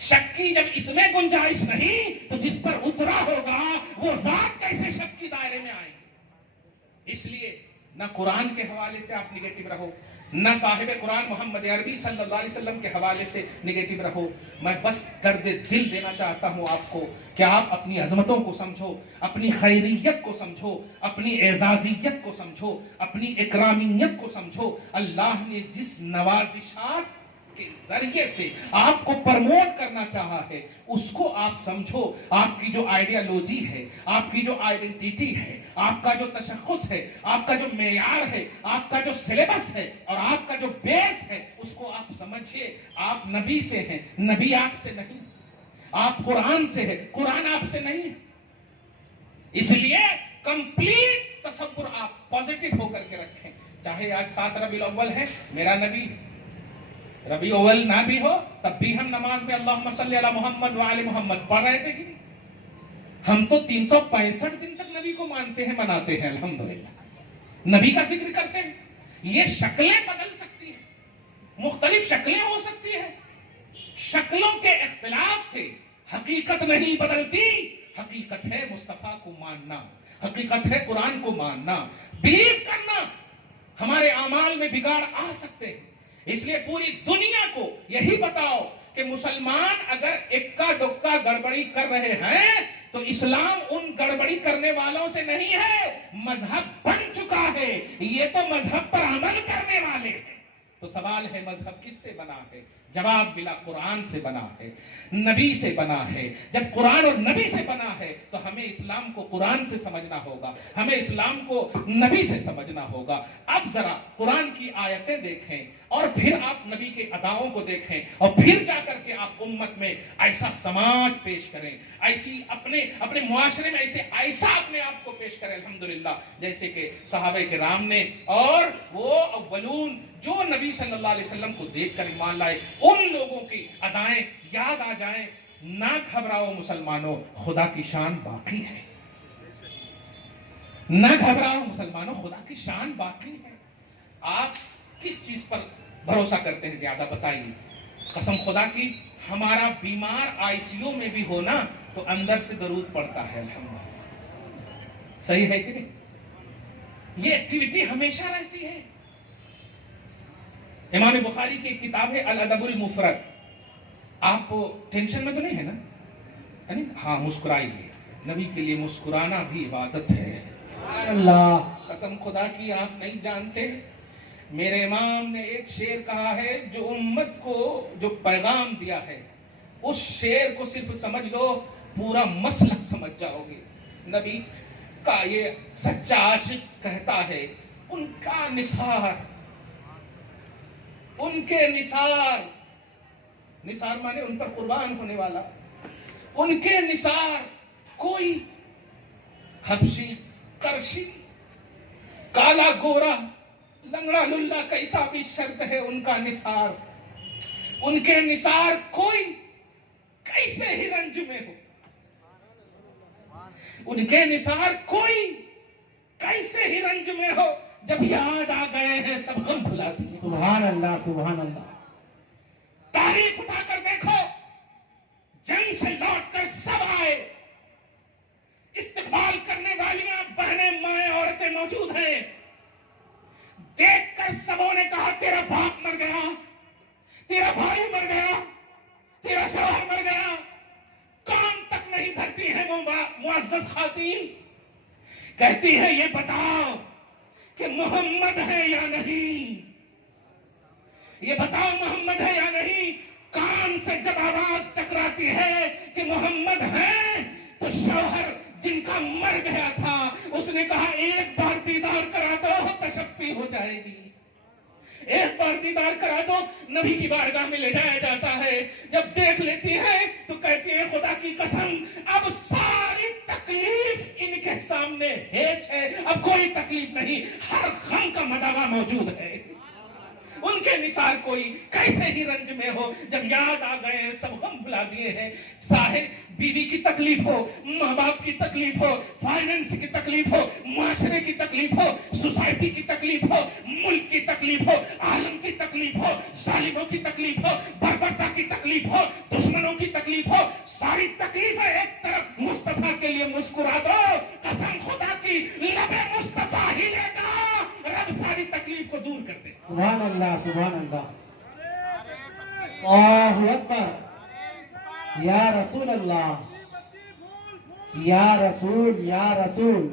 شک کی جب اس میں گنجائش نہیں تو جس پر اترا ہوگا وہ ذات کیسے شک کی دائرے میں آئے گی؟ اس لیے نہ قرآن کے حوالے سے آپ نگیٹو رہو، نہ صاحب قرآن محمد عربی صلی اللہ علیہ وسلم کے حوالے سے نگیٹو رہو۔ میں بس درد دل دینا چاہتا ہوں آپ کو کہ آپ اپنی عظمتوں کو سمجھو، اپنی خیریت کو سمجھو، اپنی اعزازیت کو سمجھو، اپنی اکرامیت کو سمجھو۔ اللہ نے جس نوازشات کے ذریعے سے آپ کو پرموٹ کرنا چاہا ہے اس کو آپ سمجھو۔ آپ کی جو آئیڈیالوجی ہے، آپ کی جو آئیڈینٹی ہے، آپ کا جو تشخص ہے، آپ کا جو معیار ہے، آپ کا جو سلیبس ہے اور آپ کا جو بیس ہے، اس کو آپ سمجھیے۔ آپ نبی سے ہیں، نبی آپ سے نہیں، آپ قرآن سے ہے، قرآن آپ سے نہیں ہے۔ اس لیے کمپلیٹ تصور آپ پازیٹو ہو کر کے رکھیں۔ چاہے آج 7 ربیع الاول ہے، میرا نبی ہے، ربیع اول نہ بھی ہو تب بھی ہم نماز میں اللہم صلی علی محمد وعلی محمد پڑھ رہے تھے کہ نہیں؟ ہم تو 365 دن تک نبی کو مانتے ہیں، مناتے ہیں، الحمدللہ نبی کا ذکر کرتے ہیں۔ یہ شکلیں بدل سکتی ہیں، مختلف شکلیں ہو سکتی ہیں، شکلوں کے اختلاف سے حقیقت نہیں بدلتی۔ حقیقت ہے مصطفیٰ کو ماننا، حقیقت ہے قرآن کو ماننا، بلیو کرنا۔ ہمارے اعمال میں بگاڑ آ سکتے ہیں، اس لیے پوری دنیا کو یہی بتاؤ کہ مسلمان اگر اکا دکا گڑبڑی کر رہے ہیں تو اسلام ان گڑبڑی کرنے والوں سے نہیں ہے، مذہب بن چکا ہے، یہ تو مذہب پر عمل کرنے والے ہیں۔ تو سوال ہے مذہب کس سے بنا ہے؟ جواب ملا قرآن سے بنا ہے، نبی سے بنا ہے۔ جب قرآن اور نبی سے بنا ہے تو ہمیں اسلام کو قرآن سے سمجھنا ہوگا، ہمیں اسلام کو نبی سے سمجھنا ہوگا۔ اب ذرا قرآن کی آیتیں دیکھیں اور پھر آپ نبی کے اداؤں کو دیکھیں اور پھر جا کر کے آپ امت میں ایسا سماج پیش کریں، ایسی اپنے معاشرے میں ایسا اپنے آپ کو پیش کریں الحمدللہ جیسے کہ صحابہ کرام نے اور وہ اولون جو نبی صلی اللہ علیہ وسلم کو دیکھ کر ایمان لائے، ان لوگوں کی ادائیں یاد آ جائیں۔ نہ گھبراؤ مسلمانوں، خدا کی شان باقی ہے، نہ گھبراؤ مسلمانوں، خدا کی شان باقی ہے۔ آپ کس چیز پر بھروسہ کرتے ہیں زیادہ بتائیے؟ قسم خدا کی ہمارا بیمار آئی سی یو میں بھی ہونا تو اندر سے درود پڑتا ہے الحمدللہ، صحیح ہے کہ نہیں؟ یہ ایکٹیویٹی ہمیشہ رہتی ہے۔ امام بخاری کی ایک کتاب ہے الادب المفرد، آپ ٹینشن میں تو نہیں ہے نا؟ ہاں مسکرائیے، نبی کے لیے مسکرانا بھی عبادت ہے۔ اللہ قسم خدا کی آپ نہیں جانتے، میرے امام نے ایک شعر کہا ہے جو امت کو جو پیغام دیا ہے، اس شعر کو صرف سمجھ لو پورا مسلک سمجھ جاؤ گے۔ نبی کا یہ سچا عاشق کہتا ہے ان کا نثار، ان کے نثار، نثار مانے ان پر قربان ہونے والا، ان کے نثار کوئی حبشی، قرشی، کالا گورا، لنگڑا للہ کیسا بھی شرط ہے ان کا نثار، ان کے نثار کوئی کیسے ہی رنج میں ہو، ان کے نثار کوئی کیسے ہی رنج میں ہو، جب یاد آ گئے ہیں سب غم بھلا دیے۔ سبحان اللہ، سبحان اللہ۔ تاریخ اٹھا کر دیکھو، جنگ سے لوٹ کر سب آئے، استقبال کرنے والیاں بہنیں، مائیں، عورتیں موجود ہیں، دیکھ کر سبوں نے کہا تیرا باپ مر گیا، تیرا بھائی مر گیا، تیرا شوہر مر گیا، کان تک نہیں دھرتی ہے وہ معزز خواتین، کہتی ہے یہ بتاؤ کہ محمد ہے یا نہیں، یہ بتاؤ محمد ہے یا نہیں۔ کان سے جب آواز ٹکراتی ہے کہ محمد ہے، تو شوہر جن کا مر گیا تھا اس نے کہا ایک بار دیدار کرا دو تشفی ہو جائے گی، ایک بار دیدار کرا دو۔ نبی کی بارگاہ میں لے جایا جاتا ہے، جب دیکھ لیتی ہے تو کہتی ہے خدا کی قسم اب ساری تکلیف ان کے سامنے ہیچ ہے، اب کوئی تکلیف نہیں، ہر غم کا مداوع موجود ہے۔ ان کے نثار کوئی کیسے ہی رنج میں ہو، جب یاد آ گئے ہیں سب غم بھلا دیے ہیں، صاحب بیوی کی تکلیف ہو، ماں باپ کی تکلیف ہو، فائننس کی تکلیف ہو، معاشرے کی تکلیف ہو، سوسائٹی کی تکلیف ہو، ملک کی تکلیف ہو، عالم کی تکلیف ہو، ظالموں کی تکلیف ہو، بربرتا کی تکلیف ہو، دشمنوں کی تکلیف ہو، ساری تکلیفیں ایک طرف مصطفیٰ کے لیے مسکرا دو، قسم خدا کی لب مصطفیٰ ہی لے گا، رب ساری تکلیف کو دور کر دے۔ سبحان اللہ، سبحان اللہ، اللہ اکبر، یا رسول اللہ، یا رسول، یا رسول،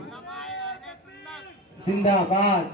زندہ باد۔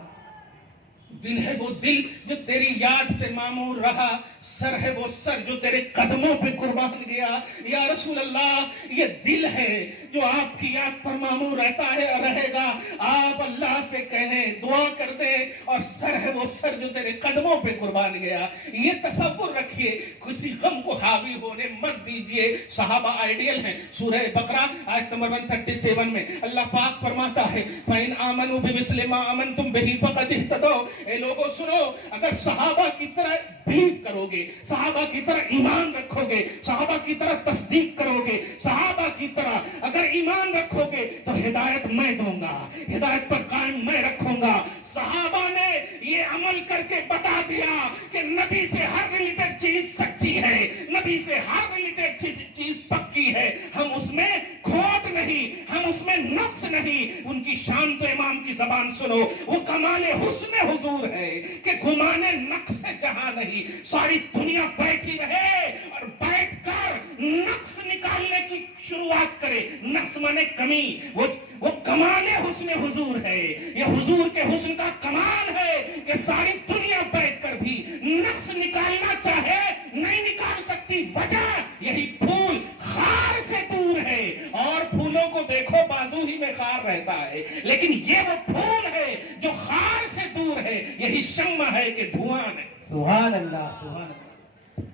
دل ہے وہ دل جو تیری یاد سے معمور رہا، سر ہے وہ سر جو تیرے قدموں پہ قربان گیا۔ یا رسول اللہ، یہ دل ہے جو آپ کی یاد پر معمور رہتا ہے اور رہے گا۔ آپ اللہ سے کہیں، دعا کر دیں، اور سر ہے وہ سر جو تیرے قدموں پہ قربان گیا۔ یہ تصور رکھیے، کسی غم کو حاوی ہونے مت دیجئے۔ صحابہ آئیڈیل ہیں۔ سورہ بقرہ آیت نمبر 137 میں اللہ پاک فرماتا ہے فَإِنْ آمَنُوا بِمِثْلِ مَا آمَنْتُمْ بِهِ فَقَدِ اهْتَدَوْا۔ اے لوگوں سنو، اگر صحابہ کی طرح بلیو کرو گے، صحابہ کی طرح ایمان رکھو گے، صحابہ کی طرح تصدیق کرو گے، صحابہ کی طرح اگر ایمان رکھو گے تو ہدایت میں دوں گا، ہدایت پر قائم میں رکھوں گا۔ صحابہ نے یہ عمل کر کے بتا دیا کہ نبی سے ہر ریلیٹڈ چیز سچی ہے، نبی سے ہر ریلیٹڈ چیز پکی ہے، ہم اس میں کھوٹ نہیں، ہم اس میں نقص نہیں۔ ان کی شان تو امام کی زبان سنو، وہ کمال حسن حضور ہے کہ گمانے نقص جہاں نہیں۔ ساری دنیا بیٹھی رہے اور بیٹھ کر نقص نکالنے کی شروعات کرے، نقص مانے کمی، وہ کمال حسن حضور ہے۔ یہ حضور کے حسن کا کمال ہے کہ ساری دنیا بیٹھ کر بھی نقص نکالنا چاہے نہیں نکال سکتی۔ وجہ یہی پھول خار سے دور ہے، اور پھولوں کو دیکھو بازو ہی میں خار رہتا ہے، لیکن یہ وہ پھول ہے جو خار سے دور ہے، یہی شمع ہے کہ دھواں ہے۔ سبحان اللہ، سبحان اللہ۔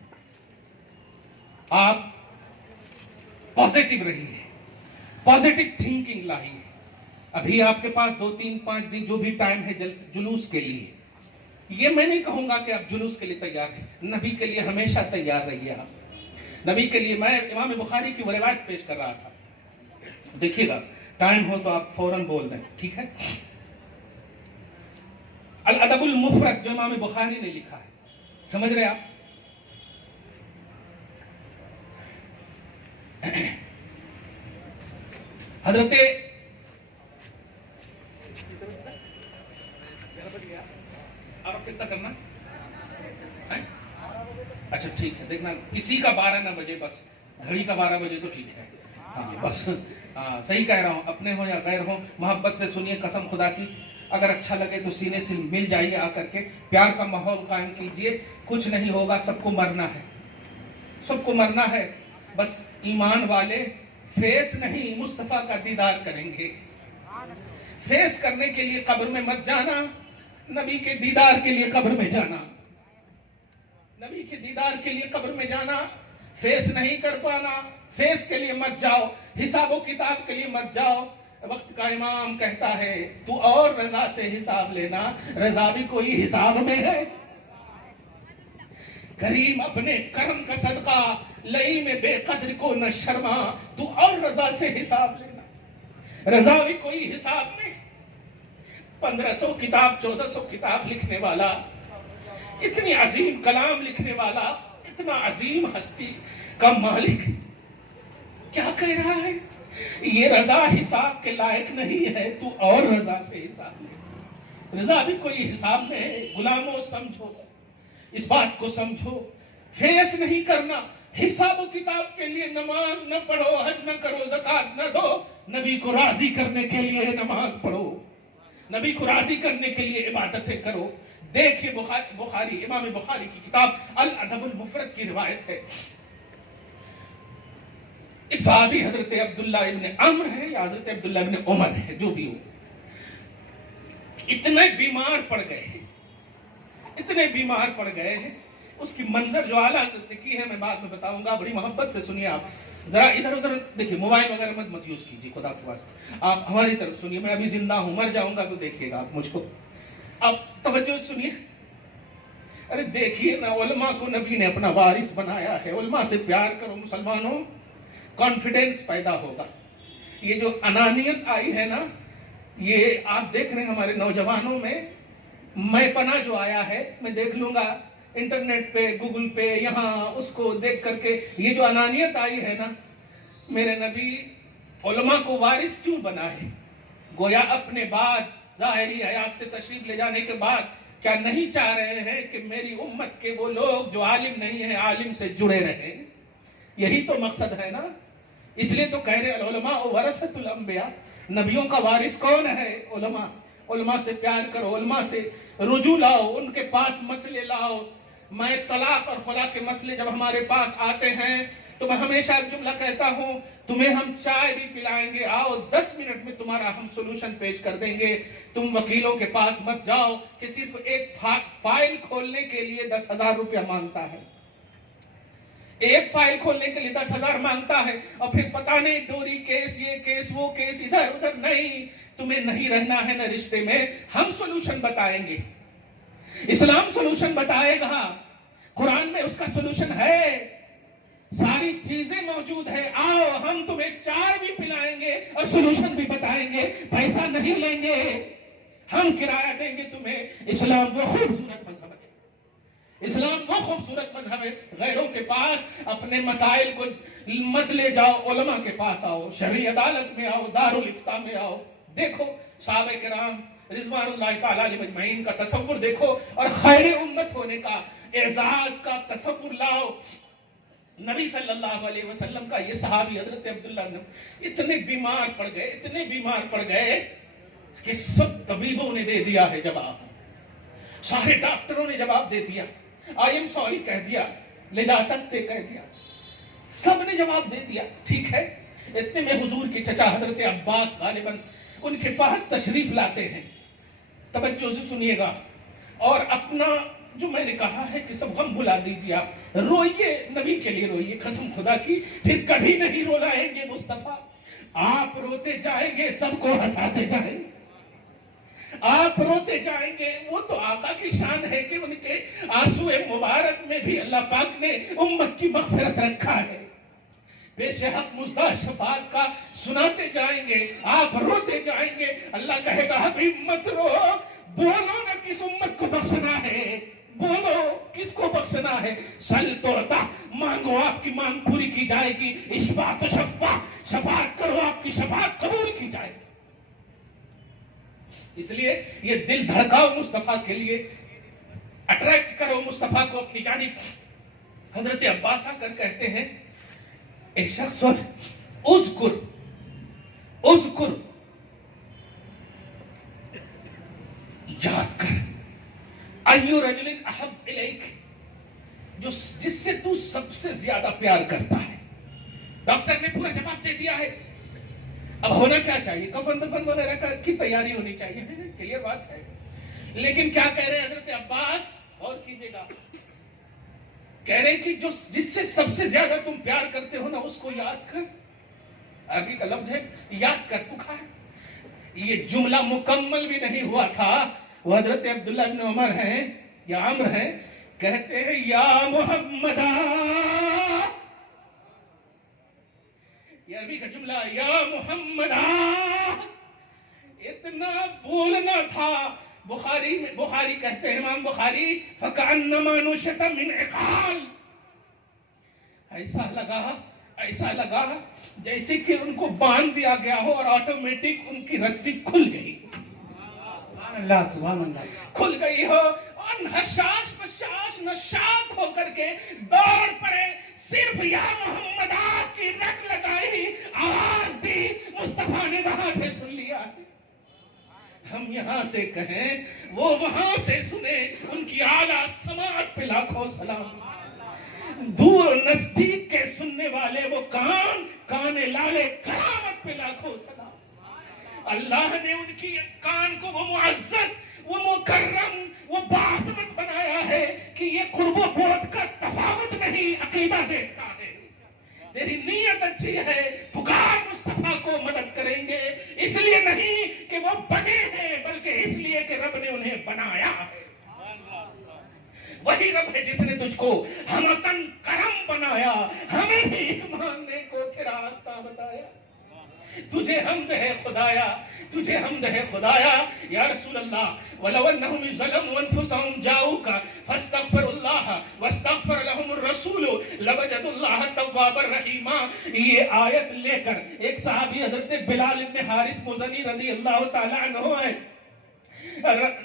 آپ پازیٹیو رہیے، پازیٹیو تھنکنگ لائیے۔ ابھی آپ کے پاس 2 3 5 دن جو بھی ٹائم ہے جلوس کے لیے، یہ میں نہیں کہوں گا کہ آپ جلوس کے لیے تیار ہیں، نبی کے لیے ہمیشہ تیار رہیے۔ آپ نبی کے لیے، میں امام بخاری کی وہ روایت پیش کر رہا تھا، دیکھیے گا، ٹائم ہو تو آپ فوراً بول دیں، ٹھیک ہے؟ الادب المفرد جو امام بخاری نے لکھا ہے، سمجھ رہے آپ؟ حضرت آپ کتنا کرنا؟ اچھا ٹھیک ہے، دیکھنا کسی کا 12 نہ بجے، بس گھڑی کا 12 بجے تو ٹھیک ہے، ہاں بس صحیح کہہ رہا ہوں، اپنے ہوں یا غیر ہوں، محبت سے سنیے قسم خدا کی، اگر اچھا لگے تو سینے سے مل جائیے آ کر کے، پیار کا ماحول قائم کیجئے، کچھ نہیں ہوگا، سب کو مرنا ہے، سب کو مرنا ہے، بس ایمان والے فیس نہیں مصطفیٰ کا دیدار کریں گے۔ فیس کرنے کے لیے قبر میں مت جانا، نبی کے دیدار کے لیے قبر میں جانا، نبی کے دیدار کے لیے قبر میں جانا۔ فیس نہیں کر پانا، فیس کے لیے مت جاؤ، حساب و کتاب کے لیے مت جاؤ۔ وقت کا امام کہتا ہے تو اور رضا سے حساب لینا، رضا بھی کوئی حساب میں ہے۔ کریم اپنے کرم کا صدقہ، لئی میں بے قدر کو نہ شرما، تو اور رضا سے حساب لینا، رضا بھی کوئی حساب میں۔ 1500 کتاب 1400 کتاب لکھنے والا، اتنی عظیم کلام لکھنے والا، اتنا عظیم ہستی کا مالک کیا کہہ رہا ہے؟ یہ رضا حساب کے لائق نہیں ہے، تو اور رضا سے حساب لے۔ رضا بھی کوئی حساب میں ہے۔ غلاموں سمجھو، اس بات کو سمجھو، فیس نہیں کرنا، حساب و کتاب کے لیے نماز نہ پڑھو، حج نہ کرو، زکات نہ دو، نبی کو راضی کرنے کے لیے نماز پڑھو، نبی کو راضی کرنے کے لیے عبادتیں کرو۔ دیکھیے بخاری، امام بخاری کی کتاب الادب المفرد کی روایت ہے، ایک صحابی حضرت عبداللہ ابن عمر ہے یا حضرت عبداللہ ابن عمر ہے، جو بھی ہو، اتنے بیمار پڑ گئے ہیں، اتنے بیمار پڑ گئے ہیں۔ اس کی منظر جو اعلیٰ حضرت نے کی ہے میں بعد میں بتاؤں گا، بڑی محبت سے سنیے آپ، ذرا ادھر ادھر دیکھیے، موبائل وغیرہ مت یوز کیجیے، خدا کے واسطے آپ ہماری طرف سنیے، میں ابھی زندہ ہوں، مر جاؤں گا تو دیکھیے گا آپ مجھ کو، اب توجہ سنیے۔ ارے دیکھیے نا، علماء کو نبی نے اپنا وارث بنایا ہے، علماء سے پیار کرو مسلمانوں، کانفیڈنس پیدا ہوگا۔ یہ جو انانیت آئی ہے نا، یہ آپ دیکھ رہے ہیں ہمارے نوجوانوں میں پناہ جو آیا ہے، میں دیکھ لوں گا انٹرنیٹ پہ، گوگل پہ، یہاں اس کو دیکھ کر کے، یہ جو انانیت آئی ہے نا، میرے نبی علماء کو وارث کیوں بنا ہے؟ گویا اپنے بعد ظاہری حیات سے تشریف لے جانے کے بعد کیا نہیں چاہ رہے ہیں کہ میری امت کے وہ لوگ جو عالم نہیں ہیں عالم سے جڑے رہیں؟ یہی تو مقصد ہے نا، اس لیے تو کہہ رہے العلماء ورثۃ الانبیاء، نبیوں کا وارث کون ہے؟ علماء۔ علماء سے پیار کرو، علماء سے رجوع لاؤ، ان کے پاس مسئلے لاؤ۔ میں طلاق اور خلا کے مسئلے جب ہمارے پاس آتے ہیں تو میں ہمیشہ ایک جملہ کہتا ہوں، تمہیں ہم چائے بھی پلائیں گے، آؤ 10 منٹ میں تمہارا ہم سولوشن پیش کر دیں گے۔ تم وکیلوں کے پاس مت جاؤ کہ صرف ایک فائل کھولنے کے لیے 10,000 روپیہ مانگتا ہے، ایک فائل کھولنے کے لیے 10,000 مانگتا ہے، اور پھر پتہ نہیں ڈوری کیس، یہ کیس، وہ کیس، ادھر ادھر۔ نہیں، تمہیں نہیں رہنا ہے نا رشتے میں، ہم سولوشن بتائیں گے، اسلام سولوشن بتائے گا، قرآن میں اس کا سولوشن ہے، ساری چیزیں موجود ہے۔ آؤ ہم تمہیں چائے بھی پلائیں گے اور سولوشن بھی بتائیں گے، پیسہ نہیں لیں گے، ہم کرایہ دیں گے تمہیں۔ اسلام وہ خوبصورت مذہب ہے، اسلام وہ خوبصورت مذہب ہے۔ غیروں کے پاس اپنے مسائل کو مت لے جاؤ، علماء کے پاس آؤ، شرعی عدالت میں آؤ، دارالافتاء میں آؤ۔ دیکھو صحابہ کرام رضوان اللہ تعالیٰ علیہ مجمعین کا تصور دیکھو، اور خیر امت ہونے کا، اعزاز کا تصور لاؤ۔ نبی صلی اللہ علیہ وسلم کا یہ صحابی حضرت عبداللہ اتنے بیمار پڑ گئے، اتنے بیمار پڑ گئے کہ سب طبیبوں نے دے دیا ہے جواب، سارے ڈاکٹروں نے جواب دے دیا، آئی ایم سوری کہہ دیا، لے جا سکتے کہہ دیا، سب نے جواب دے دیا، ٹھیک ہے۔ اتنے میں حضور کے چچا حضرت عباس غالباً ان کے پاس تشریف لاتے ہیں، توجہ سے سنیے گا، اور اپنا جو میں نے کہا ہے کہ سب غم بھلا دیجیے، آپ روئیے، نبی کے لیے روئیے، قسم خدا کی پھر کبھی نہیں رولائیں گے مصطفیٰ، آپ روتے جائیں گے سب کو ہنساتے جائیں گے، آپ روتے جائیں گے۔ وہ تو آقا کی شان ہے کہ ان کے آنسو مبارک میں بھی اللہ پاک نے امت کی مغفرت رکھا ہے۔ پیش حق مزدہ شفاعت کا سناتے جائیں گے، آپ روتے جائیں گے، اللہ کہے گا حبیب مت رو، بولو نا کس امت کو بخشنا ہے، بولو کس کو بخشنا ہے۔ سل توڑتا، مانگو آپ کی مانگ پوری کی جائے گی، اشفاع تشفع، شفاعت کرو آپ کی شفاعت قبول کی جائے گی۔ اس لیے یہ دل دھڑکاؤ مصطفیٰ کے لیے، اٹریکٹ کرو مصطفیٰ کو اپنی جانب۔ حضرت عباس آ کر کہتے ہیں، ایک شخص اذکر یاد کر، ایو رجل احب الیک، جس سے تو سب سے زیادہ پیار کرتا ہے۔ ڈاکٹر نے پورا جواب دے دیا ہے، اب ہونا کیا چاہیے؟ کفن دفن وغیرہ کی تیاری ہونی چاہیے، کلیئر بات ہے۔ لیکن کیا کہہ رہے ہیں حضرت عباس؟ اور کیجئے گا، کہہ رہے ہیں کہ جس سے سب سے زیادہ تم پیار کرتے ہو نا، اس کو یاد کر۔ عربی کا لفظ ہے یاد کر، پکار۔ یہ جملہ مکمل بھی نہیں ہوا تھا، وہ حضرت عبداللہ ابن عمر ہیں یا عمر ہیں، کہتے ہیں یا محمد، یہ عربی کا جملہ یا محمد، اتنا بولنا تھا۔ بخاری کہتے ہیں امام بخاری، فَكَأَنَّمَا نُشِطَ مِنْ عِقَالٍ، ایسا لگا جیسے کہ ان کو باندھ دیا گیا ہو اور آٹومیٹک ان کی رسی کھل گئی، سبحان اللہ سبحان اللہ، کھل گئی ہو اور حشاش بشاش نشاط ہو کر کے دوڑ پڑے، صرف یا محمد آپ کی رٹ لگائی، آواز دی، مصطفیٰ نے وہاں سے سن لیا ہے۔ ہم یہاں سے کہیں وہ وہاں سے سنیں، ان کی اعلیٰ سماعت پہ لاکھوں سلام، دور نزدیک کے سننے والے وہ کان لالے کرامت پہ لاکھوں سلام۔ اللہ نے ان کی کان کو وہ معزز، وہ مکرم، وہ باعظمت بنایا ہے کہ یہ قرب و بعد کا تفاوت نہیں، عقیدہ دیکھتا ہے۔ تیری نیت اچھی ہے، پکار مصطفیٰ کو مدد کریں گے، اس لیے نہیں کہ وہ بنے ہیں بلکہ اس لیے کہ رب نے انہیں بنایا ہے۔ وہی رب ہے جس نے تجھ کو ہمتن کرم بنایا، ہمیں بھی ماننے کو تیرا راستہ بتایا۔ تجھے حمد ہے خدایا، تجھے حمد ہے خدایا یا رسول اللہ۔ وَلَوْ أَنَّهُمْ ظَلَمُوا أَنفُسَهُمْ جَاءُوكَ فَاسْتَغْفَرُوا اللَّهَ وَاسْتَغْفَرَ لَهُمُ الرَّسُولُ لَوَجَدُوا اللَّهَ تَوَّابًا رَحِيمًا۔ یہ آیت لے کر ایک صحابی حضرت بلال ابن حارث مزنی رضی اللہ تعالی عنہ ہے،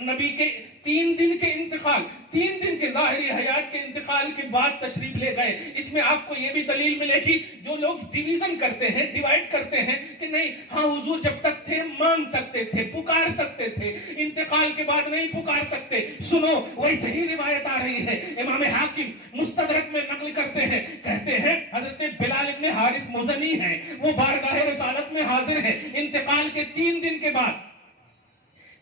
نبی کے 3 دن کے انتقال، 3 دن کے ظاہری حیات کے انتقال کے بعد تشریف لے گئے۔ اس میں آپ کو یہ بھی دلیل ملے گی، جو لوگ ڈیویژن کرتے ہیں، ڈیوائیڈ کرتے ہیں کہ نہیں ہاں حضور جب تک تھے مانگ سکتے تھے، پکار سکتے تھے، انتقال کے بعد نہیں پکار سکتے، سنو ویسے ہی روایت آ رہی ہے، امام حاکم مستدرک میں نقل کرتے ہیں، کہتے ہیں حضرت بلال ابن حارث مزنی ہیں، وہ بارگاہ رسالت میں حاضر ہیں انتقال کے 3 دن کے بعد،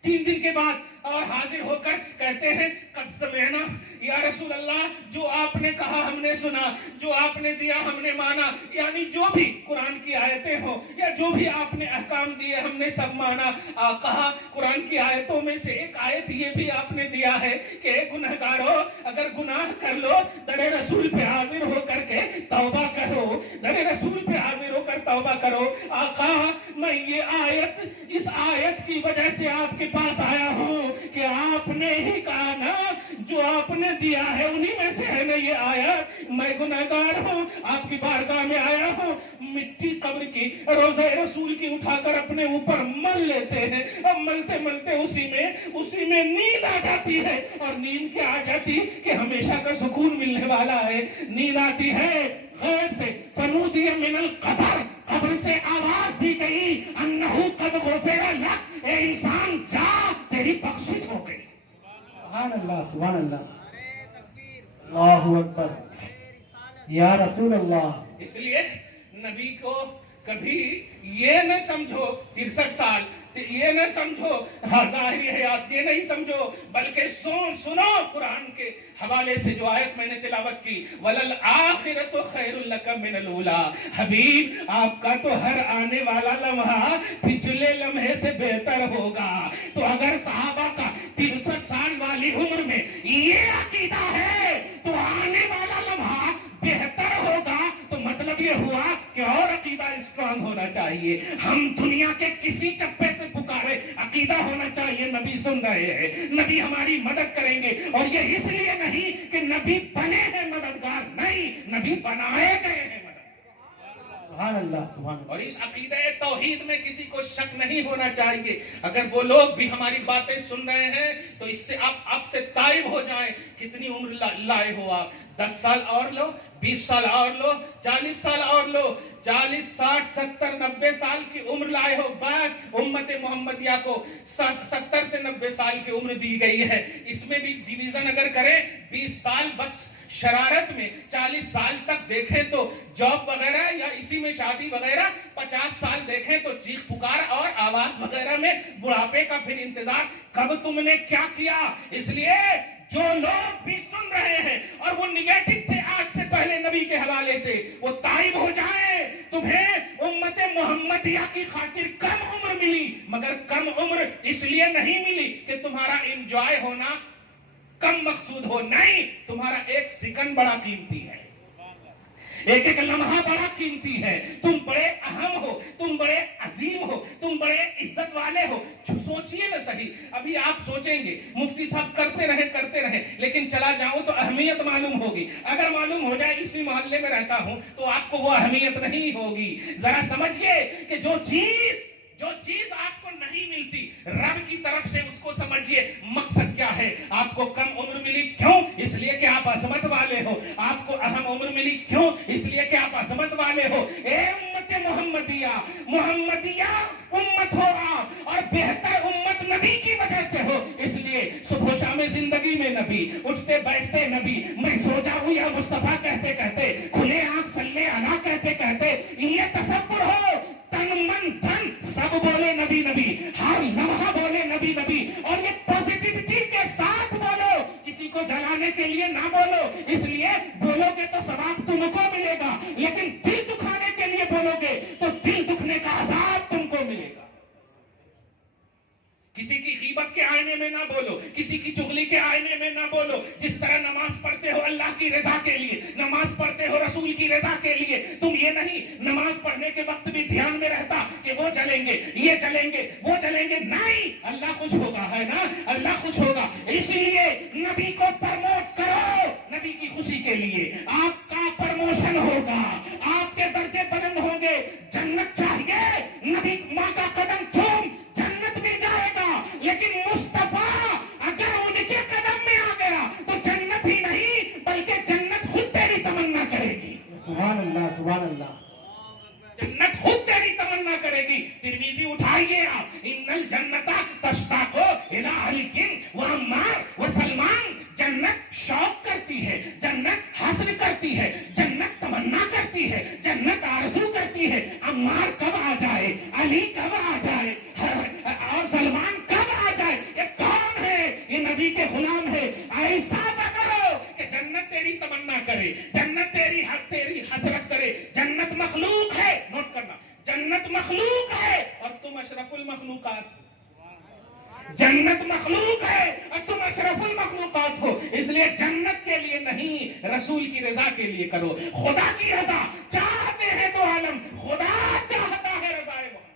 3 دن کے بعد، اور حاضر ہو کر کہتے ہیں قد سمعنا یا رسول اللہ، جو آپ نے کہا ہم نے سنا، جو آپ نے دیا ہم نے مانا، یعنی جو بھی قرآن کی آیتیں ہوں یا جو بھی آپ نے احکام دیے ہم نے سب مانا۔ کہا قرآن کی آیتوں میں سے ایک آیت یہ بھی آپ نے دیا ہے کہ گنہگارو اگر گناہ کر لو در رسول پہ حاضر ہو کر کے توبہ کرو، در رسول پہ حاضر ہو کر توبہ کرو۔ آقا میں یہ آیت، اس آیت کی وجہ سے آپ کے پاس آیا ہوں کہ آپ نے ہی کہا نا جو آپ نے دیا ہے انہی میں سے ہے نا یہ آیت، میں گناہگار ہوں، آپ کی بارگاہ میں آیا ہوں، مٹی قبر کی روضہ رسول کی اٹھا کر اپنے اوپر مل لیتے ہیں، اب ملتے ملتے اسی میں نیند آ جاتی ہے، اور نیند کیا آ جاتی کہ ہمیشہ کا سکون ملنے والا ہے، نیند آتی ہے غیب سے، فنودی من القبر، قبر سے آواز دی گئی انہو قد غفر لک، اے انسان جا تیری بخشش ہو گئی۔ سبحان اللہ سبحان اللہ، اللہ اکبر یا رسول اللہ۔ اس لیے نبی کو کبھی یہ نہ سمجھو 63 سال، یہ نہ سمجھو ظاہری حیات، یہ نہیں سمجھو، بلکہ سنو قرآن کے حوالے سے جو آیت میں نے تلاوت کی، وَلَلْآخِرَةُ خَيْرٌ لَكَ مِنَ الْأُولَىٰ، حبیب آپ کا تو ہر آنے والا لمحہ پچھلے لمحے سے بہتر ہوگا۔ تو اگر صحابہ کا 63 سال والی عمر میں یہ عقیدہ ہے تو آنے والا لمحہ بہتر ہوگا، تو مطلب یہ ہوا کہ اور عقیدہ اسٹرانگ ہونا چاہیے۔ ہم دنیا کے کسی چپے سے پکارے، عقیدہ ہونا چاہیے نبی سن رہے ہیں، نبی ہماری مدد کریں گے، اور یہ اس لیے نہیں کہ نبی بنے ہیں مددگار، نہیں، نبی بنائے گئے ہیں مددگار۔ سبحان اللہ سبحان اللہ۔ اور اس عقیدہ توحید میں کسی کو شک نہیں ہونا چاہیے۔ اگر وہ لوگ بھی ہماری باتیں سن رہے ہیں تو اس سے آپ سے تائب ہو جائیں۔ کتنی عمر لائے ہو آپ؟ 10 سال اور لو، 20 سال اور لو، 40 سال اور لو، 40 60 70 90 سال کی عمر لائے ہو، بس امت محمدیہ کو 70 سے 90 سال کی عمر دی گئی ہے۔ اس میں بھی ڈیویژن اگر کریں 20 سال بس شرارت میں، 40 سال تک دیکھیں تو جاب وغیرہ یا اسی میں شادی وغیرہ، 50 سال دیکھیں تو چیخ پکار اور آواز وغیرہ میں، بڑھاپے کا پھر انتظار، کب تم نے کیا کیا۔ اس لیے جو لوگ بھی سن رہے ہیں اور وہ نیگیٹو تھے آج سے پہلے نبی کے حوالے سے، وہ تائب ہو جائیں۔ تمہیں امت محمدیہ کی خاطر کم عمر ملی، مگر کم عمر اس لیے نہیں ملی کہ تمہارا انجوائے ہونا کم مقصود ہو، نہیں، تمہارا 1 سیکنڈ بڑا قیمتی ہے۔ ایک ایک لمحہ بڑا قیمتی ہے. تم بڑے اہم ہو, تم بڑے عظیم ہو, تم بڑے عزت والے ہو. سوچئے نا صحیح. ابھی آپ سوچیں گے مفتی صاحب کرتے رہے, لیکن چلا جاؤں تو اہمیت معلوم ہوگی. اگر معلوم ہو جائے اسی محلے میں رہتا ہوں تو آپ کو وہ اہمیت نہیں ہوگی. ذرا سمجھئے کہ جو چیز آپ کو نہیں ملتی رب کی طرف سے, اس کو سمجھئے مقصد کیا ہے. آپ کو کم عمر ملی کیوں؟ اس لیے کہ آپ عظمت والے ہو. آپ کو اہم عمر ملی کیوں؟ اس لیے کہ آپ عظمت والے ہو. اے امت محمدیہ امت ہو آپ, اور بہتر امت نبی کی وجہ سے ہو. اس لیے صبح و شام زندگی میں نبی, اٹھتے بیٹھتے نبی, میں سو جاؤں یا مصطفیٰ کہتے کہتے, کھلے آنکھ صلی علی کہتے کہتے, یہ تصور ہو تن من دھن سب بولے نبی نبی, ہر لمحہ بولے نبی نبی, اور یہ پوزیٹیوٹی کے ساتھ بولو, کسی کو جلانے کے لیے نہ بولو. اس لیے بولو گے تو ثواب تم کو ملے گا, لیکن دل دکھانے کے لیے بولو گے تو دل دکھنے کا عذاب تم کو ملے گا. کسی کی غیبت کے آئینے میں نہ بولو, کسی کی چغلی کے آئینے میں نہ بولو. جس طرح نماز پڑھتے ہو اللہ کی رضا کے لیے, نماز پڑھتے ہو رسول کی رضا کے لیے, تم یہ نہیں نماز پڑھنے کے وقت بھی دھیان میں رہتا کہ وہ چلیں گے, یہ چلیں گے, وہ چلیں گے. نہیں, اللہ خوش ہوگا, ہے نا, اللہ خوش ہوگا. اس لیے نبی کو پرموٹ کرو, نبی کی خوشی کے لیے آپ کا پرموشن ہوگا, آپ کے درجے بلند ہوں گے. جنت چاہیے, نبی ماں کا قدم چوم, جنت مل جائے گا. لیکن مصطفیٰ اگر ان کے قدم میں آ گیا تو جنت ہی نہیں بلکہ جنت خود تیری تمنا کرے گی. سبحان اللہ, سبحان اللہ. جنت خود تیری تمنا کرے گی. ترمذی اٹھائیے آپ, ان الجنت تشتاق الی علی و عمار و سلمان. جنت شوق کرتی ہے, جنت حسن کرتی ہے, جنت تمنا کرتی ہے, جنت آرزو کرتی ہے. عمار کب آ جائے, علی کب آ جائے, اور سلمان کب آ جائے. یہ کون ہے؟ یہ نبی کے غلام ہے. ایسا نہ کرو کہ جنت تیری تمنا کرے, جنت تیری حسرت کرے. جنت مخلوق ہے, نوٹ کرنا, جنت مخلوق ہے اور تم اشرف المخلوقات. جنت مخلوق ہے اور تم اشرف المخلوقات ہو. اس لیے جنت کے لیے نہیں, رسول کی رضا کے لیے کرو. خدا کی رضا چاہتے ہیں تو عالم, خدا چاہتا ہے رضائے محمد,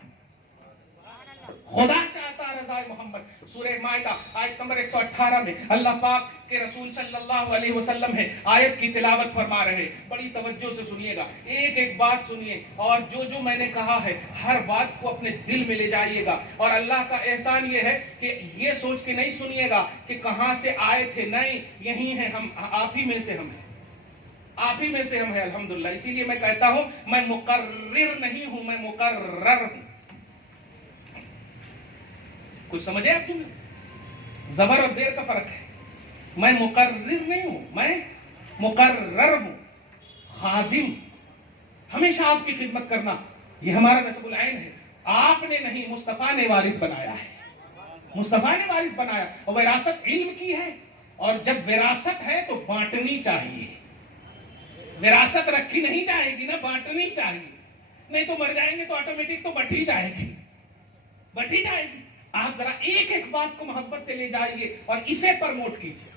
خدا چاہتا ہے رضائے محمد. سورہ مائدہ آیت نمبر 118 میں اللہ پاک کے رسول صلی اللہ علیہ وسلم ہے آیت کی تلاوت فرما رہے. بڑی توجہ سے سنیے گا, ایک ایک بات سنیے, اور جو میں نے کہا ہے ہر بات کو اپنے دل میں لے جائیے گا. اور اللہ کا احسان یہ ہے کہ یہ سوچ کے نہیں سنیے گا کہ کہاں سے آئے تھے, نہیں, یہی ہیں ہم, آپ ہی میں سے ہم ہیں, آپ ہی میں سے ہم ہیں الحمدللہ. اسی لیے میں کہتا ہوں میں مقرر نہیں ہوں, میں مقرر ہوں. کچھ سمجھے آپ تم؟ زبر اور زیر کا فرق ہے. میں مقرر نہیں ہوں, میں مقرر ہوں. خادم, ہمیشہ آپ کی خدمت کرنا یہ ہمارا نسب العین ہے. آپ نے نہیں, مصطفیٰ نے وارث بنایا ہے, مصطفیٰ نے وارث بنایا. اور وراثت علم کی ہے, اور جب وراثت ہے تو بانٹنی چاہیے. وراثت رکھی نہیں جائے گی نا, بانٹنی چاہیے. نہیں تو مر جائیں گے تو آٹومیٹک تو بٹ ہی جائے گی, بٹ ہی جائے گی. آپ ذرا ایک ایک بات کو محبت سے لے جائیے اور اسے پرموٹ کیجیے.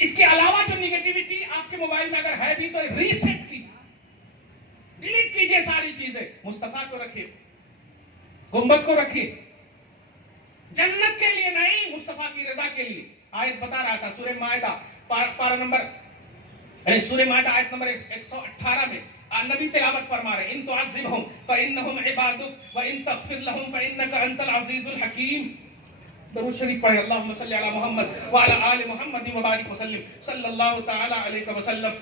اس کے علاوہ جو نیگیٹیوٹی آپ کے موبائل میں اگر ہے بھی تو ریسیٹ کیجیے, ڈیلیٹ کیجیے ساری چیزیں. مصطفیٰ کو رکھیے, گنبد کو رکھیے, جنت کے لیے نہیں, مصطفیٰ کی رضا کے لیے. آیت بتا رہا تھا سورہ مائدہ پارہ نمبر, سورہ مائدہ آیت نمبر 118 میں نبی تلاوت فرما رہے, ان تعذبہم فانہم عبادک وان تغفر لہم فانک انت العزیز الحکیم. درود شریف پڑھیں, اللہم صلی علی محمد وعلی آل محمد وبارک وسلم صلی اللہ تعالی علیہ وسلم.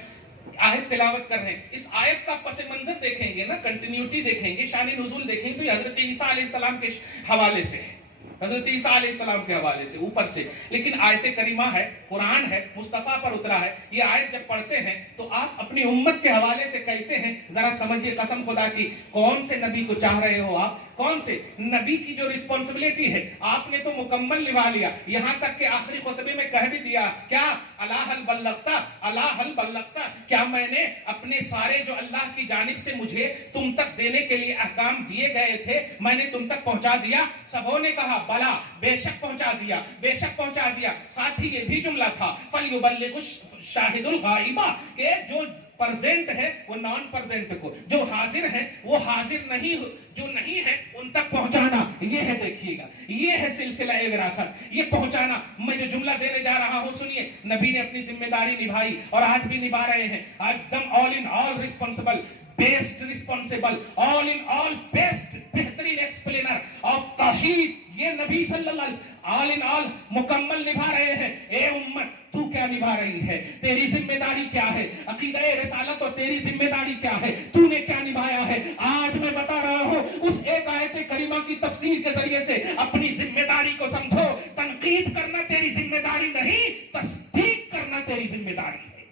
آیت تلاوت کر رہے ہیں. اس آیت کا پس منظر دیکھیں گے نا, کنٹینیوٹی دیکھیں گے, شان نزول دیکھیں گے تو یہ حضرت عیسیٰ علیہ السلام کے حوالے سے ہے, حضرت عیسیٰ علیہ السلام کے حوالے سے اوپر سے. لیکن آیت کریمہ ہے, قرآن ہے, مصطفیٰ پر اترا ہے. یہ آیت جب پڑھتے ہیں تو آپ اپنی امت کے حوالے سے کیسے ہیں ذرا سمجھیے. قسم خدا کی, کون سے نبی کو چاہ رہے ہو آپ, کون سے نبی کی جو رسپانسبلٹی ہے آپ نے تو مکمل نبھا لیا. یہاں تک کہ آخری خطبے میں کہہ بھی دیا, کیا الا هل بلغتا, الا هل بلغتا, کیا میں نے اپنے سارے جو اللہ کی جانب سے مجھے تم تک دینے کے لیے احکام دیے گئے تھے میں نے تم تک پہنچا دیا. سبوں نے کہا بلا بے شک پہنچا دیا، بے شک پہنچا دیا. ساتھ ہی یہ بھی جملہ تھا فَلْيُبَلِّغُ الشَّاهِدُ الْغَائِبَ کہ جو پرزینٹ ہے وہ نان پرزینٹ کو، جو حاضر ہے وہ حاضر نہیں، جو نہیں ہے ان تک پہنچانا. یہ ہے دیکھیے گا، یہ ہے سلسلہ وراثت، یہ پہنچانا. میں جو جملہ دینے جا رہا ہوں سنیے، نبی نے اپنی ذمہ داری نبھائی اور آج بھی نبھا رہے ہیں. ایک دم آل ان آل ریسپانسبل، بیسٹ ریسپانسبل، آل ان آل بیسٹ، بہترین ایکسپلینر آف توحید. یہ نبی صلی اللہ علیہ وسلم آل ان آل مکمل نبھا رہے ہیں. اے امت تو کیا نبھا رہی ہے؟ تیری ذمہ داری کیا ہے؟ عقیدہ رسالت اور تیری ذمہ داری کیا ہے؟ تو نے کیا نبھایا ہے؟ آج میں بتا رہا ہوں اس ایک آیت کریمہ کی تفسیر کے ذریعے سے اپنی ذمہ داری کو سمجھو. تنقید کرنا تیری ذمہ داری نہیں، تصدیق کرنا تیری ذمہ داری ہے.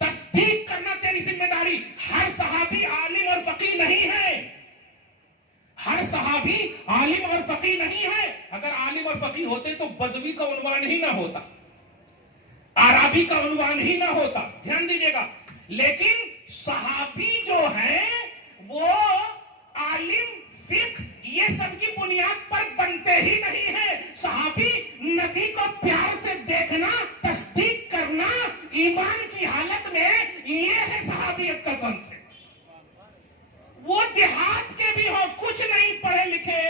تصدیق کرنا تیری ذمہ داری. ہر صحابی عالم اور فقیہ نہیں ہے، ہر صحابی عالم اور فقیہ نہیں ہے. اگر عالم اور فقیہ ہوتے تو بدوی کا عنوان ہی نہ ہوتا، عربی کا عنوان ہی نہ ہوتا. دھیان دیجیے گا. لیکن صحابی جو ہیں وہ عالم، فقہ، یہ سب کی بنیاد پر بنتے ہی نہیں ہیں. صحابی نبی کو پیار سے دیکھنا، تصدیق کرنا ایمان کی حالت میں، یہ ہے صحابیت کا کنسپٹ. وہ دیہات کے بھی ہو، کچھ نہیں پڑھے لکھے،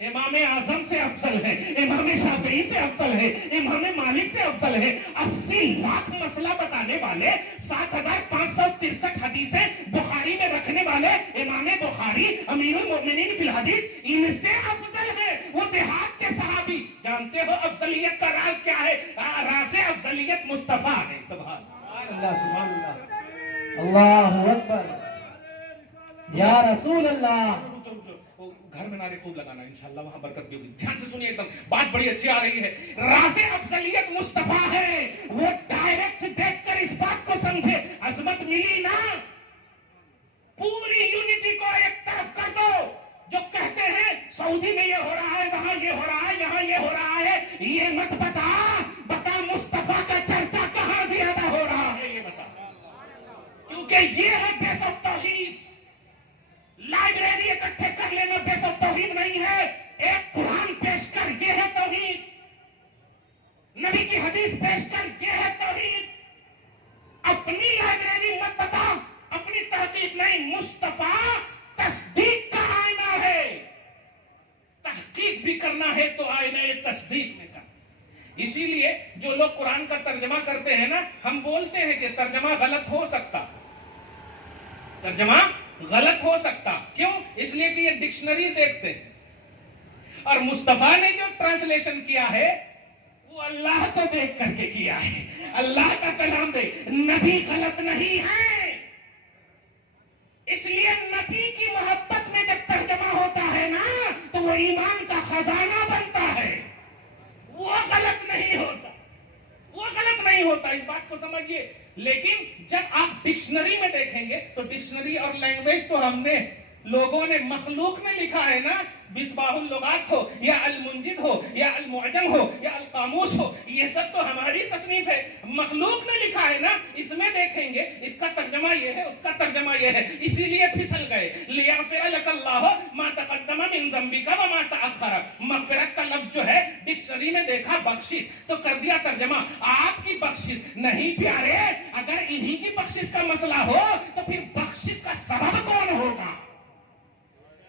امام اعظم سے افضل ہے، امام شافعی سے افضل ہے، امام مالک سے افضل ہے. 80 لاکھ مسئلہ بتانے والے، 7563 حدیثیں بخاری میں رکھنے والے امام بخاری امیر المؤمنین فی الحدیث، ان سے افضل ہے. وہ دیہات کے صحابی. جانتے ہو افضلیت کا راز کیا ہے؟ راز افضلیت مصطفیٰ ہے. سبحان اللہ، سبحان اللہ، اللہ اکبر، یا رسول اللہ. گھر میں نعرے خوب لگانا، انشاءاللہ وہاں برکت بھی ہوگی. دھیان سے سنیے، ایک دم بات بڑی اچھی آ رہی ہے. راز افضلیت مصطفیٰ ہے. وہ ڈائریکٹ دیکھ کر اس بات کو سمجھے. عظمت ملی نا، پوری یونٹی کو ایک طرف کر دو. جو کہتے ہیں سعودی میں یہ ہو رہا ہے، وہاں یہ ہو رہا ہے، یہاں یہ ہو رہا ہے، یہ مت بتا مصطفیٰ کا چرچا کہاں زیادہ ہو رہا ہے، یہ بتا. کیونکہ یہ ہے بیس آف توحید. لائبریری اکٹھے کر لینا بیس آف توحید نہیں ہے. ایک قرآن پیش کر، یہ ہے توحید. نبی کی حدیث پیش کر، یہ ہے توحید. اپنی لائبریری مت بتا، اپنی تحقیق نہیں. مصطفیٰ تصدیق کا آئینہ ہے. تحقیق بھی کرنا ہے تو آئینہ تصدیق میں کرنا. اسی لیے جو لوگ قرآن کا ترجمہ کرتے ہیں نا، ہم بولتے ہیں کہ ترجمہ غلط ہو سکتا، ترجمہ غلط ہو سکتا. کیوں؟ اس لیے کہ یہ ڈکشنری دیکھتے ہیں، اور مصطفیٰ نے جو ٹرانسلیشن کیا ہے وہ اللہ کو دیکھ کر کے کیا ہے. اللہ کا کلام دے. نبی غلط نہیں ہے. اس لیے نبی کی محبت میں جب ترجمہ ہوتا ہے نا تو وہ ایمان کا خزانہ بنتا ہے. وہ غلط نہیں ہوتا، وہ غلط نہیں ہوتا. اس بات کو سمجھیے. لیکن جب آپ ڈکشنری میں دیکھیں گے تو ڈکشنری اور لینگویج تو ہم نے، لوگوں نے، مخلوق نے لکھا ہے نا. مصباح اللغات ہو یا المنجد ہو یا المعجم ہو یا القاموس ہو، یہ سب تو ہماری تصنیف ہے. مخلوق نے لکھا ہے نا. اس میں دیکھیں گے اس کا ترجمہ یہ ہے، اس کا ترجمہ یہ ہے. اسی لیے پھسل گئے. لیغفر لک اللہ ما تقدم من ذنبک وما تأخر. مغفرت کا لفظ جو ہے ڈکشنری میں دیکھا بخشش، تو کر دیا ترجمہ آپ کی بخشش. نہیں پیارے، اگر انہی کی بخشش کا مسئلہ ہو تو پھر بخشش کا سبب کون ہوگا؟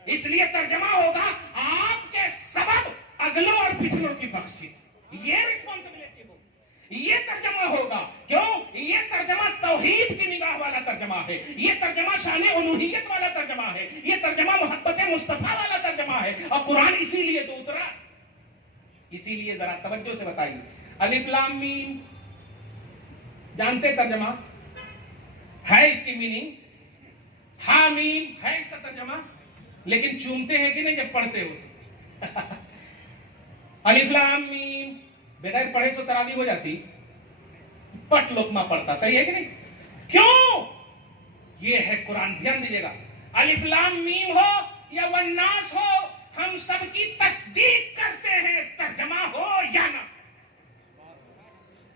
اس لیے ترجمہ ہوگا آپ کے سبب اگلوں اور پچھلوں کی بخشش. یہ رسپانسبلٹی ہوگی. یہ ترجمہ ہوگا. کیوں؟ یہ ترجمہ توحید کی نگاہ والا ترجمہ ہے. یہ ترجمہ شان الوہیت والا ترجمہ ہے. یہ ترجمہ محبت مصطفیٰ والا ترجمہ ہے. اور قرآن اسی لیے تو اترا. اسی لیے ذرا توجہ سے بتائیے. الف لام میم جانتے ترجمہ ہے، اس کی میننگ. حامیم ہے اس کا ترجمہ، لیکن چومتے ہیں کہ نہیں جب پڑھتے ہو؟ الف لام میم بغیر پڑھے سو تراوی ہو جاتی، پٹ لقمہ پڑھتا. صحیح ہے کہ نہیں؟ کیوں؟ یہ ہے قرآن. دھیان دیجیے گا. الف لام میم ہو یا والناس ہو، ہم سب کی تصدیق کرتے ہیں، ترجمہ ہو یا نہ.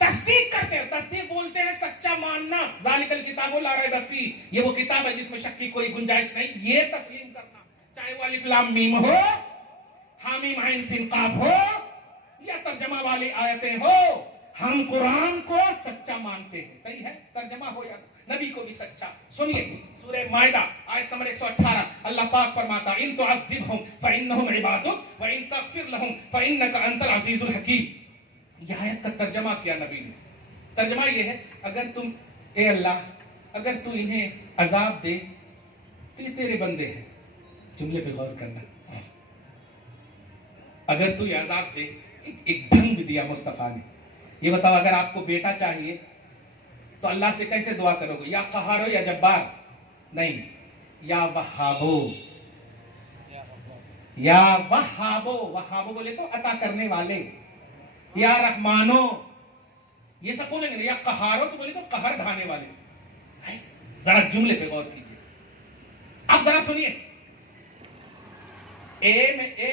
تصدیق کرتے ہیں. تصدیق بولتے ہیں سچا ماننا. ذالک الکتاب لا ریب فیہ، یہ وہ کتاب ہے جس میں شک کی کوئی گنجائش نہیں. یہ تسلیم کرنا، چاہے وہ الف لام میم ہو حامیم عین سین قاف ہو یا ترجمہ والی آیتیں ہو، ہم قرآن کو سچا مانتے ہیں. صحیح ہے، ترجمہ ہو یا نبی کو بھی سچا. سنیے سورہ مائدہ آیت نمبر 118 اللہ پاک فرماتا ان تعذبہم فإنہم عبادک وإن تغفر لہم فإنک انت العزیز الحکیم. یہ آیت کا ترجمہ کیا نبی نے. ترجمہ یہ ہے اگر تم اے اللہ اگر تو انہیں عذاب دے تو یہ تیرے بندے ہیں. جملے پہ غور کرنا. اگر تو یہ عذاب دے، ایک ڈھنگ بھی دیا مصطفیٰ نے. یہ بتاؤ اگر آپ کو بیٹا چاہیے تو اللہ سے کیسے دعا کرو گے؟ یا قہارو یا جبار؟ نہیں، یا وہابو. یا وہابو، وہابو بولے تو عطا کرنے والے. یا رحمانو یہ سب بولیں گے. یا قہارو تو بولے تو قہر ڈھانے والے. ذرا جملے پہ غور کیجیے. اب ذرا سنیے. اے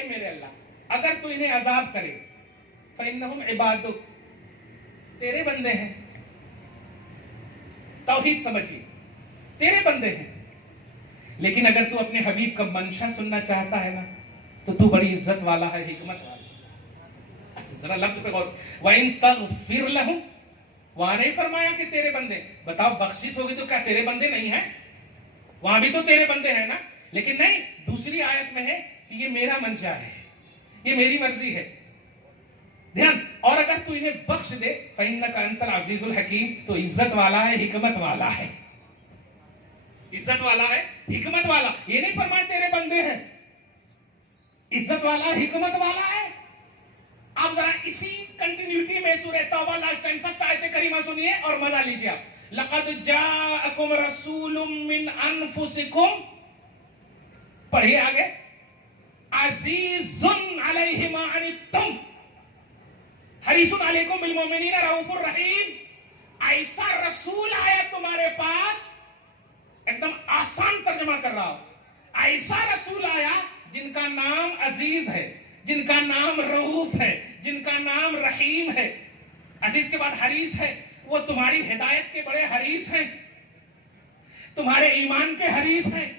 میرے اللہ اگر تو انہیں عذاب کرے فإنہم عبادک، تیرے بندے ہیں. توحید سمجھیے، تیرے بندے ہیں. لیکن اگر تو اپنے حبیب کا منشا سننا چاہتا ہے نا تو تو بڑی عزت والا ہے، حکمت والا. ذرا لفظ پہ غور. وَإِن تَغْفِرْ لَهُمْ، وہاں نہیں فرمایا کہ تیرے بندے. بتاؤ بخشش ہوگی تو کیا تیرے بندے نہیں ہیں؟ وہاں بھی تو تیرے بندے ہیں نا. لیکن نہیں، دوسری آیت میں ہے کہ یہ میرا منشا ہے، یہ میری مرضی ہے. دھیان. اور اگر تو انہیں بخش دے فإنک انت العزیز الحکیم، تو عزت والا ہے، حکمت والا ہے. عزت والا ہے، حکمت والا. یہ نہیں فرمایا تیرے بندے ہیں، عزت والا حکمت والا ہے. آپ ذرا اسی کنٹینیوٹی میں سورہ توبہ لاسٹ اینڈ فرسٹ آیت کریمہ سنیے اور مزہ لیجیے. آپ لقد جاءکم رسول من انفسکم، پڑھیے آگے. عزیز علیہ ما عنتم حریص علیکم بالمؤمنین رؤوف الرحیم. ایسا رسول آیا تمہارے پاس، ایک دم آسان ترجمہ کر رہا ہوں. ایسا رسول آیا جن کا نام عزیز ہے، جن کا نام رؤوف ہے، جن کا نام رحیم ہے. عزیز کے بعد حریص ہے. وہ تمہاری ہدایت کے بڑے حریص ہیں، تمہارے ایمان کے حریص ہیں.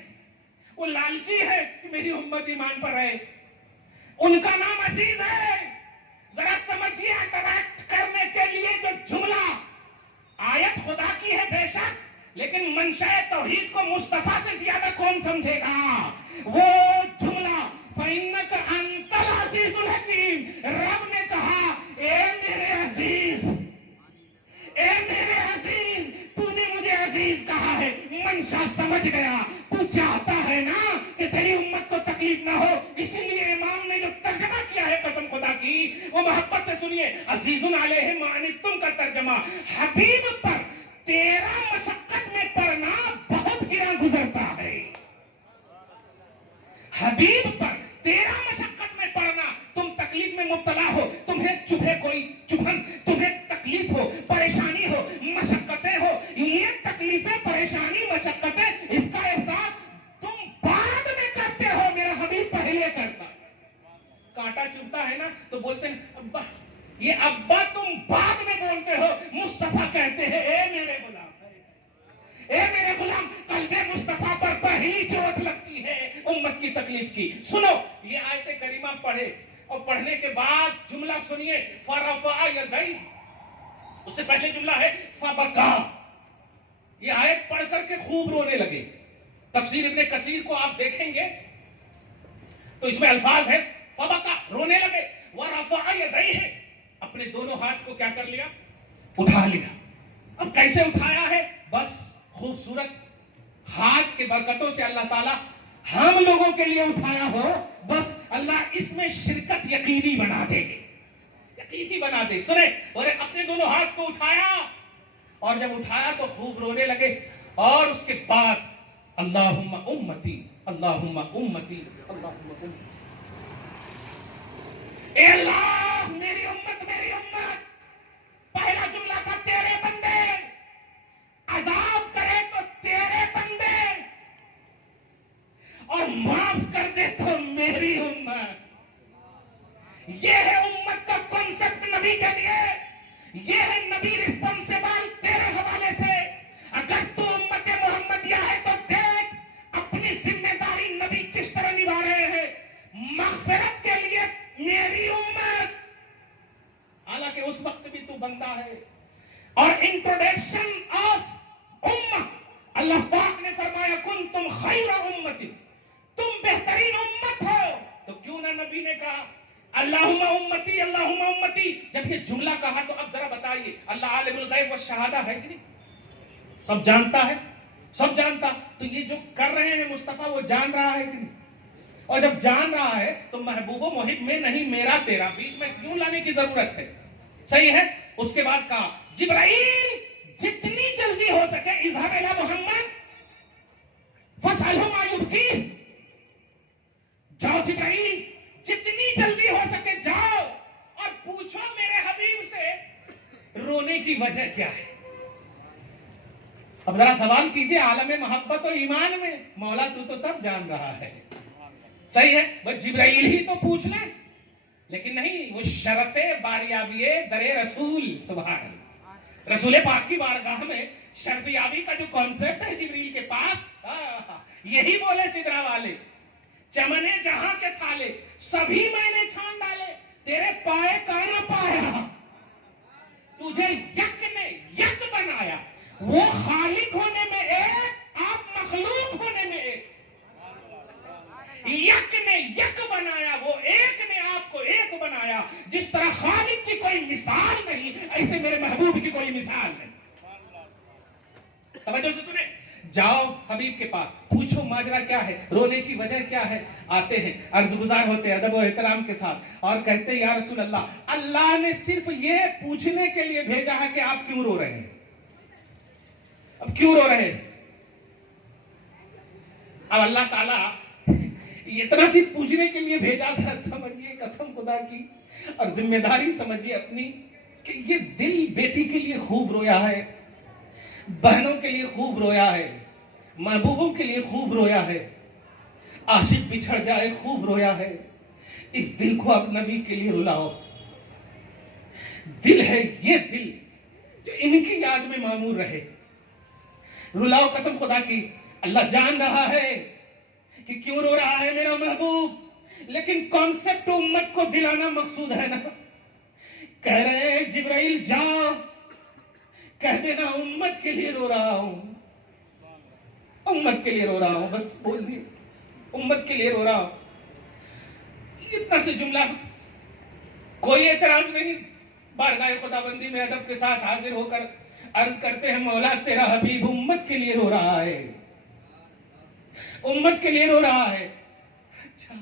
وہ لالچی ہے کہ میری امت ایمان پر رہے. ان کا نام عزیز ہے. ذرا سمجھیے، انٹریکٹ کرنے کے لیے جو جملہ، آیت خدا کی ہے بے شک، لیکن منشأ توحید کو مصطفیٰ سے زیادہ کون سمجھے گا؟ وہ جملہ فإنک انت العزیز الحکیم. رب نے کہا اے میرے عزیز، اے میرے عزیز، تو نے مجھے عزیز کہا ہے. منشا سمجھ گیا. تو چاہتا ہے نا کہ تیری امت کو تکلیف نہ ہو، اسی لیے امام نے جو ترجمہ کیا ہے قسم خدا کی وہ محبت سے سنیے. عزیز علیہ ما عنتم کا ترجمہ، حبیب پر تیرا مشقت میں پڑنا بہت گرا گزرتا ہے. حبیب پر تیرا مشقت میں پڑنا، تم تکلیف میں مبتلا ہو، تمہیں چبھے کوئی چبھن، تمہیں تکلیف ہو، پریشانی ہو، مشقتیں ہو، یہ تکلیفیں، پریشانی، مشقتیں، اس کا احساس تم بعد میں کرتے ہو، میرا حبیب پہلے کرتا. کانٹا چبھتا ہے نا تو بولتے ہیں ابا. یہ ابا تم بعد میں بولتے ہو. مصطفیٰ کہتے ہیں اے میرے غلام، اے میرے غلام، قلب مصطفیٰ پر پہلی چوٹ لگتی ہے امت کی تکلیف کی. سنو یہ آیت کریمہ پڑھے اور پڑھنے کے بعد جملہ سنیے. فرفع یدیہ، اس سے پہلے جملہ ہے فبکا. یہ آیت پڑھ کر کے خوب رونے لگے. تفسیر ابن کثیر کو آپ دیکھیں گے تو اس میں الفاظ ہے فبکا، رونے لگے. ورفع یدیہ، اپنے دونوں ہاتھ کو کیا کر لیا؟ اٹھا لیا. اب کیسے اٹھایا ہے؟ بس خوبصورت ہاتھ کے برکتوں سے اللہ تعالیٰ ہم لوگوں کے لیے اٹھایا ہو. بس اللہ اس میں شرکت یقینی بنا دے گے، یقینی بنا دے. سنے، اور اپنے دونوں ہاتھ کو اٹھایا اور جب اٹھایا تو خوب رونے لگے. اور اس کے بعد اللہم امتی، اللہم امتی، اللہم امتی. اے اللہ میری امت، میری امت. پہلا جملہ تھا تیرے بندے، عذاب کرے تو تیرے بندے، اور معاف کر دے تو میری امت. یہ ہے امت کا کنسپٹ نبی کے لیے. یہ ہے نبی رسپانسبل تیرے حوالے سے. اگر تو امت محمدیہ ہے تو دیکھ اپنی ذمہ داری نبی کس طرح نبھا رہے ہیں. مغفرت کے لیے اور انٹروڈکشن آف امہ، اللہ پاک نے فرمایا کنتم خیر امت، تم بہترین امت ہو، تو کیوں نہ نبی نے کہا اللہم امتی اللہم امتی؟ جب یہ جملہ کہا تو اب ذرا بتائیے اللہ عالم الغیب والشہادہ ہے کہ نہیں؟ سب جانتا ہے، سب جانتا، تو یہ جو کر رہے ہیں مصطفیٰ وہ جان رہا ہے کہ نہیں؟ اور جب جان رہا ہے تو محبوب و محب میں نہیں میرا تیرا بیچ میں کیوں لانے کی ضرورت ہے؟ صحیح ہے۔ اس کے بعد کہا جبرائیل جتنی جلدی ہو سکے اذهب الى محمد فاسألہ ما یبکیہ، جاؤ جبرائیل جتنی جلدی ہو سکے جاؤ اور پوچھو میرے حبیب سے رونے کی وجہ کیا ہے۔ اب ذرا سوال کیجئے عالم محبت و ایمان میں، مولا تو سب جان رہا ہے، صحیح ہے، بس جبرائیل ہی تو پوچھ لیں، لیکن نہیں، وہ شرف باریابی در رسول، سبحان اللہ، رسول پاک کی بارگاہ میں شرف یابی کا جو کانسیپٹ ہے جبریل کے پاس، یہی بولے سدرا والے چمنے جہاں کے تھالے سبھی میں نے چھان ڈالے، تیرے پائے کا نہ پایا، تجھے یک نے یک بنایا، وہ خالق ہونے میں ایک، آپ مخلوق ہونے میں ایک، یک نے یک بنایا، وہ ایک نے آپ کو ایک بنایا، جس طرح خالق کی کوئی مثال نہیں ایسے میرے محبوب کی کوئی مثال نہیں۔ توجہ سے سنیں، جاؤ حبیب کے پاس پوچھو ماجرا کیا ہے، رونے کی وجہ کیا ہے۔ آتے ہیں عرض گزار ہوتے ادب و احترام کے ساتھ اور کہتے ہیں یا رسول اللہ، اللہ نے صرف یہ پوچھنے کے لیے بھیجا ہے کہ آپ کیوں رو رہے ہیں، اب کیوں رو رہے ہیں؟ اب اللہ تعالیٰ اتنا صرف پوچھنے کے لیے بھیجا تھا، سمجھیے قسم خدا کی اور ذمہ داری سمجھیے اپنی، کہ یہ دل بیٹی کے لیے خوب رویا ہے، بہنوں کے لیے خوب رویا ہے، محبوبوں کے لیے خوب رویا ہے، عاشق بچھڑ جائے خوب رویا ہے، اس دل کو اب نبی کے لیے رلاؤ۔ دل ہے یہ دل جو ان کی یاد میں معمور رہے، رلاؤ قسم خدا کی۔ اللہ جان رہا ہے کہ کیوں رو رہا ہے میرا محبوب، لیکن کانسیپٹ امت کو دلانا مقصود ہے نا۔ کہہ رہے ہیں جبرائیل جاؤ کہہ دینا امت کے لیے رو رہا ہوں، امت کے لیے رو رہا ہوں، بس بول دی امت کے لیے رو رہا ہوں، اتنا سے جملہ، کوئی اعتراض نہیں۔ بارگاہ خدا بندی میں ادب کے ساتھ حاضر ہو کر عرض کرتے ہیں مولا تیرا حبیب امت کے لیے رو رہا ہے، امت کے لیے رو رہا ہے۔ اچھا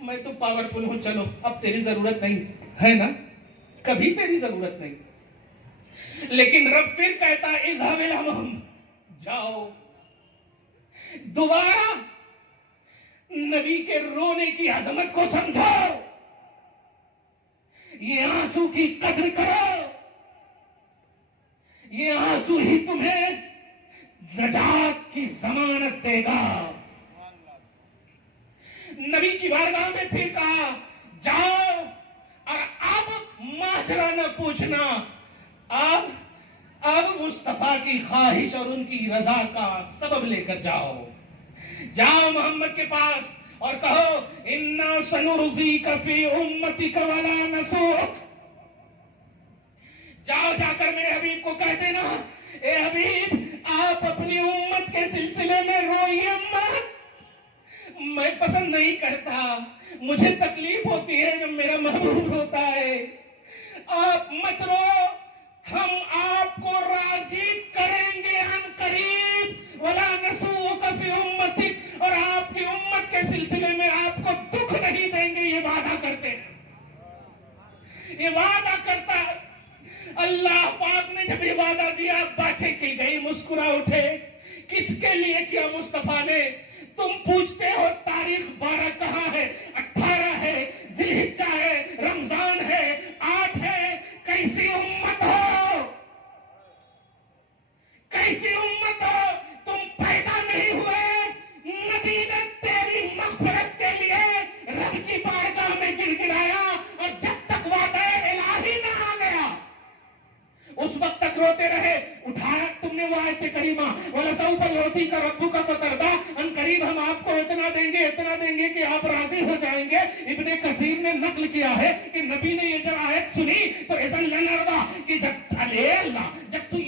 میں تو پاورفل ہوں، چلو اب تیری ضرورت نہیں ہے نا، کبھی تیری ضرورت نہیں، لیکن رب پھر کہتا اذهب الى محمد، جاؤ دوبارہ نبی کے رونے کی عظمت کو سمجھو، یہ آنسو کی قدر کرو، یہ آنسو ہی تمہیں نجات کی ضمانت دے گا۔ نبی کی بارگاہ میں پھر کہا جاؤ اور اب ماجرا نہ پوچھنا، اب مصطفیٰ کی خواہش اور ان کی رضا کا سبب لے کر جاؤ، جاؤ محمد کے پاس اور کہو انا سنرضیک فی امتک ولا نسوک، جاؤ جا کر میرے حبیب کو کہہ دینا اے حبیب آپ اپنی امت کے سلسلے میں روئیے مت، میں پسند نہیں کرتا، مجھے تکلیف ہوتی ہے جب میرا محبوب روتا ہے، آپ مت رو، ہم آپ کو راضی کریں گے عن قریب، ولا نسوک فی امتک، اور آپ کی امت کے سلسلے میں آپ کو دکھ نہیں دیں گے، یہ وعدہ کرتے ہیں، یہ وعدہ کرتا ہے اللہ پاک نے۔ جب یہ وعدہ دیا باتیں کی گئی، مسکرا اٹھے، کس کے لیے کیا مصطفیٰ نے؟ تم پوچھتے ہو تاریخ 12 کہاں ہے، 18 ہے، ذی الحجہ ہے، رمضان ہے، 8 ہے، کیسی امت ہو، کیسی امت ہو، تم پیدا نہیں ہوئے، نبی نے تیری مغفرت کے لیے رب کی بارگاہ میں گر گرایا، اور جب تک وعدہ الہی نہ آ گیا اس وقت تک روتے رہے۔ اٹھایا تم نے وہ آیت کریمہ وَلَسَوْفَ يُعْطِيكَ رَبُّكَ فَتَرْضَىٰ، ان قریب ہم آپ کو اتنا دیں گے کہ آپ راضی ہو جائیں گے۔ ابن کثیر نے نقل کیا ہے کہ نبی نے یہ جب آیت سنی تو اذن لنرضیٰ، کہ جب اللہ جب تو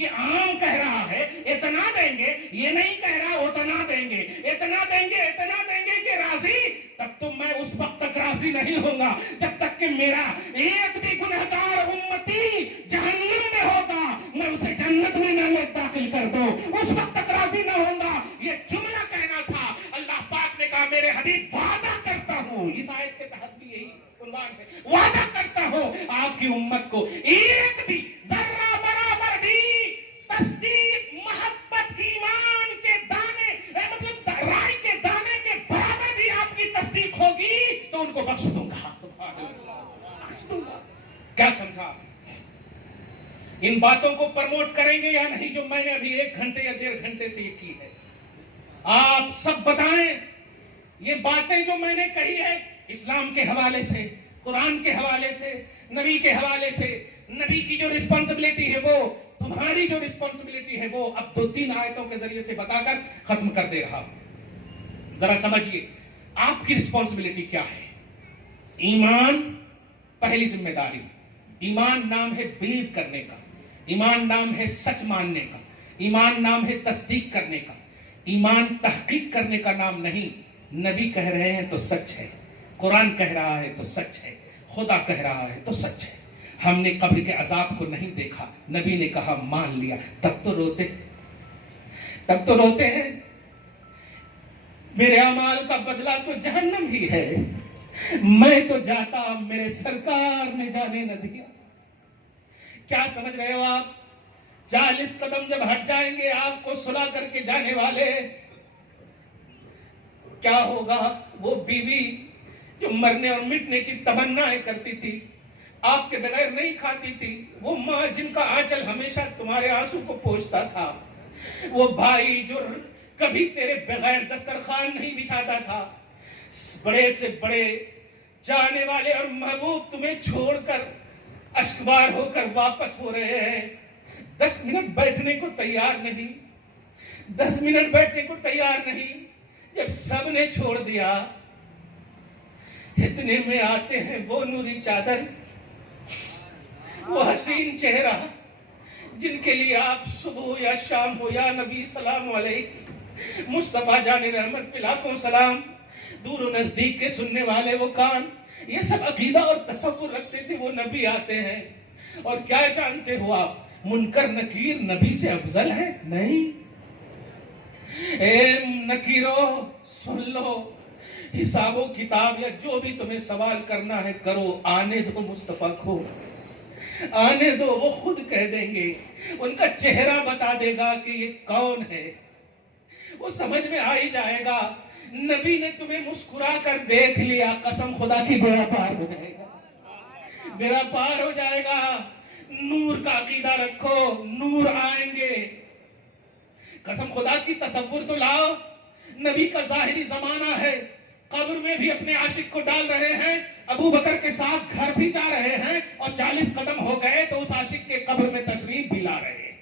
یہ نہیں کہہ رہا اتنا دیں گے اتنا دیں گے اتنا دیں گے کہ راضی، تب تو میں اس وقت تک راضی نہیں ہوں گا جب تک کہ میرا ایک بھی گنہگار امتی جہنم میں ہوگا میں اسے جنت میں نہ داخل کر دوں، اس وقت تک راضی نہ ہوں گا۔ یہ جملہ کہنا تھا۔ اللہ پاک نے کہا میرے حبیب وعدہ کرتا ہوں، اس آیت کے تحت بھی یہی عنوان ہے، وعدہ کرتا ہوں آپ کی امت کو ایک بھی ذرہ برابر بھی تصدیق، محبت، ایمان کے دانے مطلب رائی کے دانے کے برابر بھی آپ کی تصدیق ہوگی تو ان کو بخش دوں گا، سبحان اللہ، بخش دوں گا۔ کیا سمجھا؟ ان باتوں کو پروموٹ کریں گے یا نہیں جو میں نے ابھی 1 گھنٹے یا 1.5 گھنٹے سے یہ کی ہے؟ آپ سب بتائیں یہ باتیں جو میں نے کہی ہے اسلام کے حوالے سے، قرآن کے حوالے سے، نبی کے حوالے سے، نبی کی جو رسپانسبلٹی ہے وہ، تمہاری جو رسپانسبلٹی ہے وہ اب 2-3 آیتوں کے ذریعے سے بتا کر ختم کر دے رہا ہوں۔ ذرا سمجھیے آپ کی رسپانسبلٹی کیا ہے۔ ایمان پہلی ذمہ داری، ایمان نام ہے بلیو کرنے کا، ایمان نام ہے سچ ماننے کا، ایمان نام ہے تصدیق کرنے کا، ایمان تحقیق کرنے کا نام نہیں۔ نبی کہہ رہے ہیں تو سچ ہے، قرآن کہہ رہا ہے تو سچ ہے، خدا کہہ رہا ہے تو سچ ہے۔ ہم نے قبر کے عذاب کو نہیں دیکھا، نبی نے کہا مان لیا، تب تو روتے ہیں۔ میرے اعمال کا بدلہ تو جہنم ہی ہے، میں تو جاتا میرے سرکار نے جانے نہ دیا۔ کیا سمجھ رہے ہو آپ؟ 40 قدم جب ہٹ جائیں گے آپ کو سلا کر کے جانے والے، کیا ہوگا؟ وہ بیوی جو مرنے اور مٹنے کی تمنائیں کرتی تھی، آپ کے بغیر نہیں کھاتی تھی، وہ ماں جن کا آنچل ہمیشہ تمہارے آنسو کو پوچھتا تھا، وہ بھائی جو کبھی تیرے بغیر دسترخوان نہیں بچھاتا تھا، بڑے سے بڑے جانے والے اور محبوب تمہیں چھوڑ کر اشکبار ہو کر واپس ہو رہے ہیں، 10 منٹ بیٹھنے کو تیار نہیں، 10 منٹ بیٹھنے کو تیار نہیں۔ جب سب نے چھوڑ دیا، اتنے میں آتے ہیں وہ نوری چادر، وہ حسین چہرہ جن کے لیے آپ صبح یا شام ہو یا نبی سلام علیہ، مصطفیٰ جان رحمت پہ لاکھوں سلام، دور و نزدیک کے سننے والے وہ کان، یہ سب عقیدہ اور تصور رکھتے تھے۔ وہ نبی آتے ہیں اور کیا جانتے ہو آپ، منکر نکیر نبی سے افضل ہے؟ نہیں۔ اے نکیرو سن لو، حساب و کتاب یا جو بھی تمہیں سوال کرنا ہے کرو، آنے دو مصطفیٰ کو، آنے دو، وہ خود کہہ دیں گے، ان کا چہرہ بتا دے گا کہ یہ کون ہے، وہ سمجھ میں آ ہی جائے گا۔ نبی نے تمہیں مسکرا کر دیکھ لیا، قسم خدا کی بیڑا پار ہو جائے گا، بیڑا پار ہو جائے گا۔ نور کا عقیدہ رکھو، نور آئیں گے، قسم خدا کی تصور تو لاؤ۔ نبی کا ظاہری زمانہ ہے، قبر میں بھی اپنے عاشق کو ڈال رہے ہیں، ابو بکر کے ساتھ گھر بھی جا رہے ہیں، اور 40 قدم ہو گئے تو اس عاشق کے قبر میں تشریف بھی لا رہے ہیں۔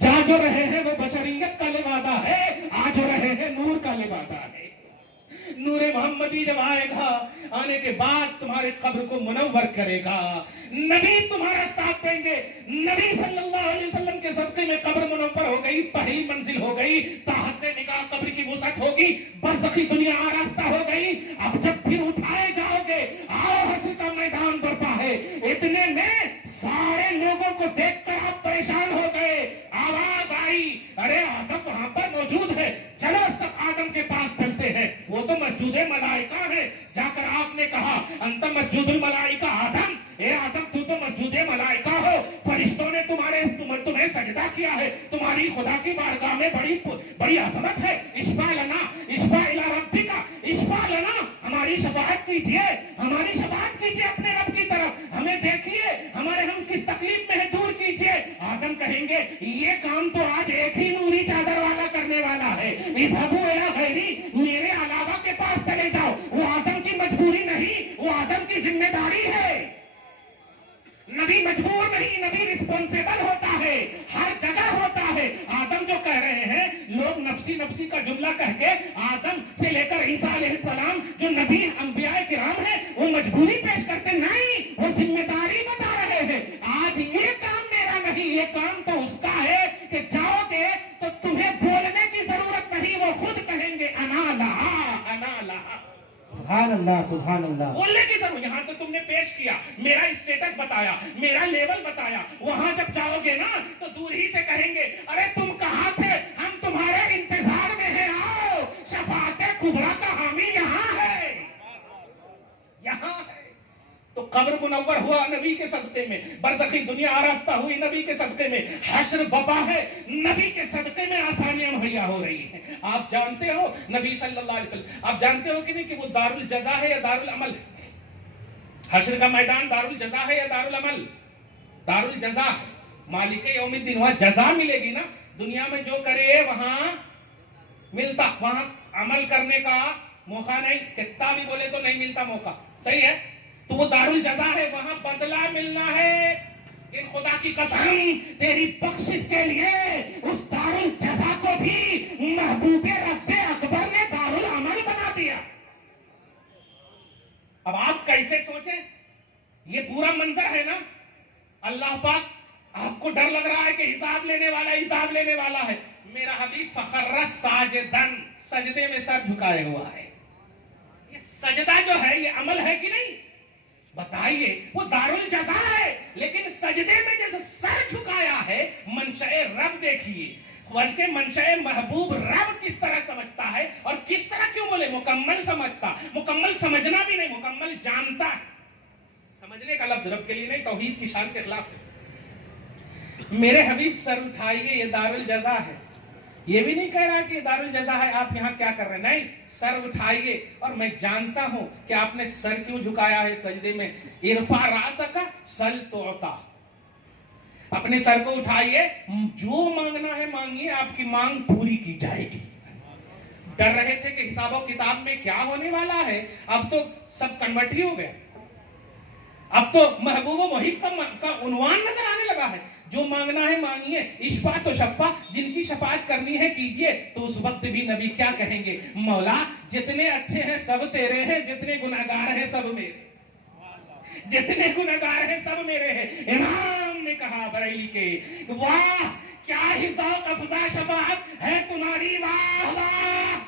جا جو رہے ہیں وہ بشریت کا لبادہ ہے، آ جو رہے ہیں نور کا لبادہ ہے۔ نور محمدی جب آئے گا، آنے کے بعد تمہارے قبر کو منور کرے گا، نبی تمہارا ساتھ دیں گے۔ نبی صلی اللہ علیہ وسلم کے صدقے میں قبر منور ہو گئی، پہلی منزل ہو گئی، تحت نگاہ قبر کی وسعت ہوگی، برزخی دنیا آراستہ ہو گئی۔ اب جب پھر اٹھائے جاؤ گے، آؤ حشر کا میدان برپا ہے۔ اتنے میں سارے لوگوں کو دیکھ کر آپ پریشان ہو گئے، آواز آئی، ارے آدم وہاں پر موجود ہے، چلو سب آدم کے پاس چلتے ہیں، وہ تو مسجود ملائکہ ہے۔ جا کر آپ نے کہا انت مسجود الملائکہ آدم، اے آدم تو مسجود ملائکہ ہو، فرشتوں نے تمہیں سجدہ کیا ہے، تمہاری خدا کی بارگاہ میں بڑی عظمت ہے۔ اشفع لنا، اشفع الی ربک، اشفع لنا، ہماری شفاعت کیجئے، ہماری شفاعت کیجئے اپنے رب کی طرف، ہمیں دیکھیے ہمارے ہم کس تکلیف میں ہے، دور کیجئے۔ آدم کہیں گے یہ کام تو آج ایک ہی نوری چادر والا کرنے والا ہے، اذهبوا الی غیری، میرے علاوہ کے پاس چلے جاؤ۔ وہ آدم کی مجبوری نہیں، وہ آدم کی ذمہ داری ہے۔ نبی مجبور نہیں، نبی رسپانسیبل ہوتا ہے، ہر جگہ ہوتا ہے۔ آدم جو کہہ رہے ہیں، لوگ نفسی نفسی کا جملہ کہہ کے آدم سے لے کر عیسیٰ علیہ السلام جو نبی انبیاء کرام ہیں وہ مجبوری پیش کرتے نہیں، وہ ذمہ داری بتا رہے ہیں۔ آج یہ کام میرا نہیں، یہ کام تو اس کا ہے کہ جاؤ گے تو تمہیں بولنے کی اللہ سبحان اللہ. بولنے کی ضرورت. یہاں تو تم نے پیش کیا, میرا اسٹیٹس بتایا, میرا لیول بتایا. وہاں جب جاؤ گے نا تو دور ہی سے کہیں گے ارے تم کہاں تھے, ہم تمہارے انتظار میں ہیں, آؤ شفاعت کبریٰ کا حامی یہاں ہے, یہاں ہے. تو قبر منور ہوا نبی کے صدقے میں, برزخی دنیا آراستہ ہوئی نبی کے صدقے میں, حشر بپا ہے نبی کے صدقے میں, آسانیاں مہیا ہو رہی ہیں. آپ جانتے ہو نبی صلی اللہ علیہ وسلم, آپ جانتے ہو کہ نہیں کہ وہ دار الجزا ہے یا دار العمل ہے؟ حشر کا میدان دار الجزا ہے یا دار العمل؟ دار الجزا ہے. مالک یوم الدین, وہاں جزا ملے گی نا. دنیا میں جو کرے وہاں ملتا, وہاں عمل کرنے کا موقع نہیں. کتنا بھی بولے تو نہیں ملتا موقع, صحیح ہے. تو وہ دار الجزا ہے, وہاں بدلہ ملنا ہے. ان خدا کی قسم تیری بخشش کے لیے اس دار الجزا کو بھی محبوب رب اکبر نے دار العمل بنا دیا. اب آپ کیسے سوچیں, یہ پورا منظر ہے نا. اللہ پاک آپ کو ڈر لگ رہا ہے کہ حساب لینے والا ہے. میرا حبیب فخر ساجدن, سجدے میں سر جھکائے ہوا ہے. یہ سجدہ جو ہے یہ عمل ہے کہ نہیں؟ بتائیے. وہ دار الجزا ہے لیکن سجدے میں جیسے سر جھکایا ہے. منشأ رب دیکھیے, بلکہ منشأ محبوب رب کس طرح سمجھتا ہے, اور کس طرح کیوں بولے مکمل سمجھتا. مکمل سمجھنا بھی نہیں, مکمل جانتا ہے. سمجھنے کا لفظ رب کے لیے نہیں, توحید کی شان کے خلاف ہے. میرے حبیب سر اٹھائیے, یہ دار الجزا ہے. یہ بھی نہیں کہہ رہا کہ یہ دار الجزا ہے, آپ یہاں کیا کر رہے ہیں, نہیں, سر اٹھائیے. اور میں جانتا ہوں کہ آپ نے سر کیوں جھکایا ہے سجدے میں. ارفع راسک سل تعطا, اپنے سر کو اٹھائیے, جو مانگنا ہے مانگیے, آپ کی مانگ پوری کی جائے گی. ڈر رہے تھے کہ حساب و کتاب میں کیا ہونے والا ہے, اب تو سب کنورٹ ہی ہو گیا. اب تو محبوب و محب کا عنوان نظر آنے لگا ہے. جو مانگنا ہے مانگیے, اشفا تو شفا, جن کی شفاعت کرنی ہے کیجئے. تو اس وقت بھی نبی کیا کہیں گے, مولا جتنے اچھے ہیں سب تیرے ہیں, جتنے گناہگار ہیں سب میرے, جتنے گناہگار ہیں سب میرے ہیں. امام نے کہا بریلی کے, واہ کیا ہی ذوق افزا شفاعت ہے تمہاری, واہ واہ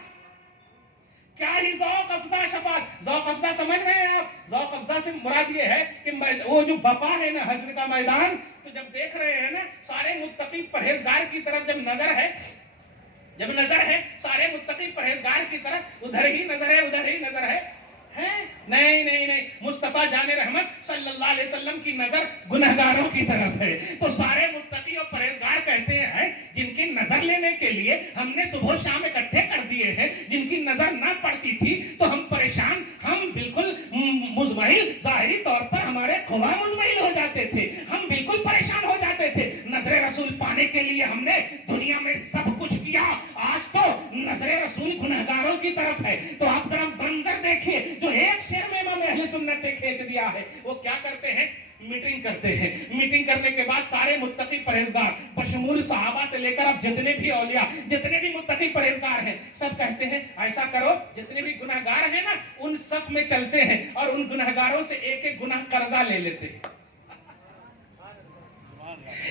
کیا ہی ذوق افزا شفاعت. ذوق افزا سمجھ رہے ہیں آپ, ذوق افزا سے مراد یہ ہے کہ وہ جو بپا ہے نا حشر کا میدان, تو جب دیکھ رہے ہیں نا سارے متقی پرہیزگار کی طرف جب نظر ہے سارے متقی پرہیزگار کی طرف, ادھر ہی نظر ہے. نہیں, مصطفیٰ جان رحمت صلی اللہ علیہ وسلم کی نظر گنہگاروں کی طرف ہے. تو سارے متقی اور پرہیزگار کہتے ہیں جن کی نظر لینے کے لیے ہم نے صبح و شام اکٹھے کر دیے ہیں, جن کی نظر نہ پڑتی تھی تو ہم پریشان, ہم بالکل مزمحل, ظاہری طور پر ہمارے خواہ مزمحل ہو جاتے تھے, ہم بالکل پریشان ہو جاتے تھے. نظر رسول پانے کے لیے ہم نے دنیا میں سب کچھ کیا, آج تو نظر رسول گنہگاروں کی طرف ہے. تو آپ ذرا منظر دیکھیے جو ایک شعر میں امام اہل سنت نے کھینچ دیا ہے. وہ کیا کرتے ہیں, میٹنگ کرتے ہیں. میٹنگ کرنے کے بعد سارے متقی پرہیزگار بشمول صحابہ سے لے کر اب جتنے بھی اولیاء, جتنے بھی متقی پرہیزگار ہیں, سب کہتے ہیں ایسا کرو, جتنے بھی گنہگار ہیں نا ان صف میں چلتے ہیں اور ان گنہگاروں سے ایک ایک گناہ قرضہ لے لیتے ہیں,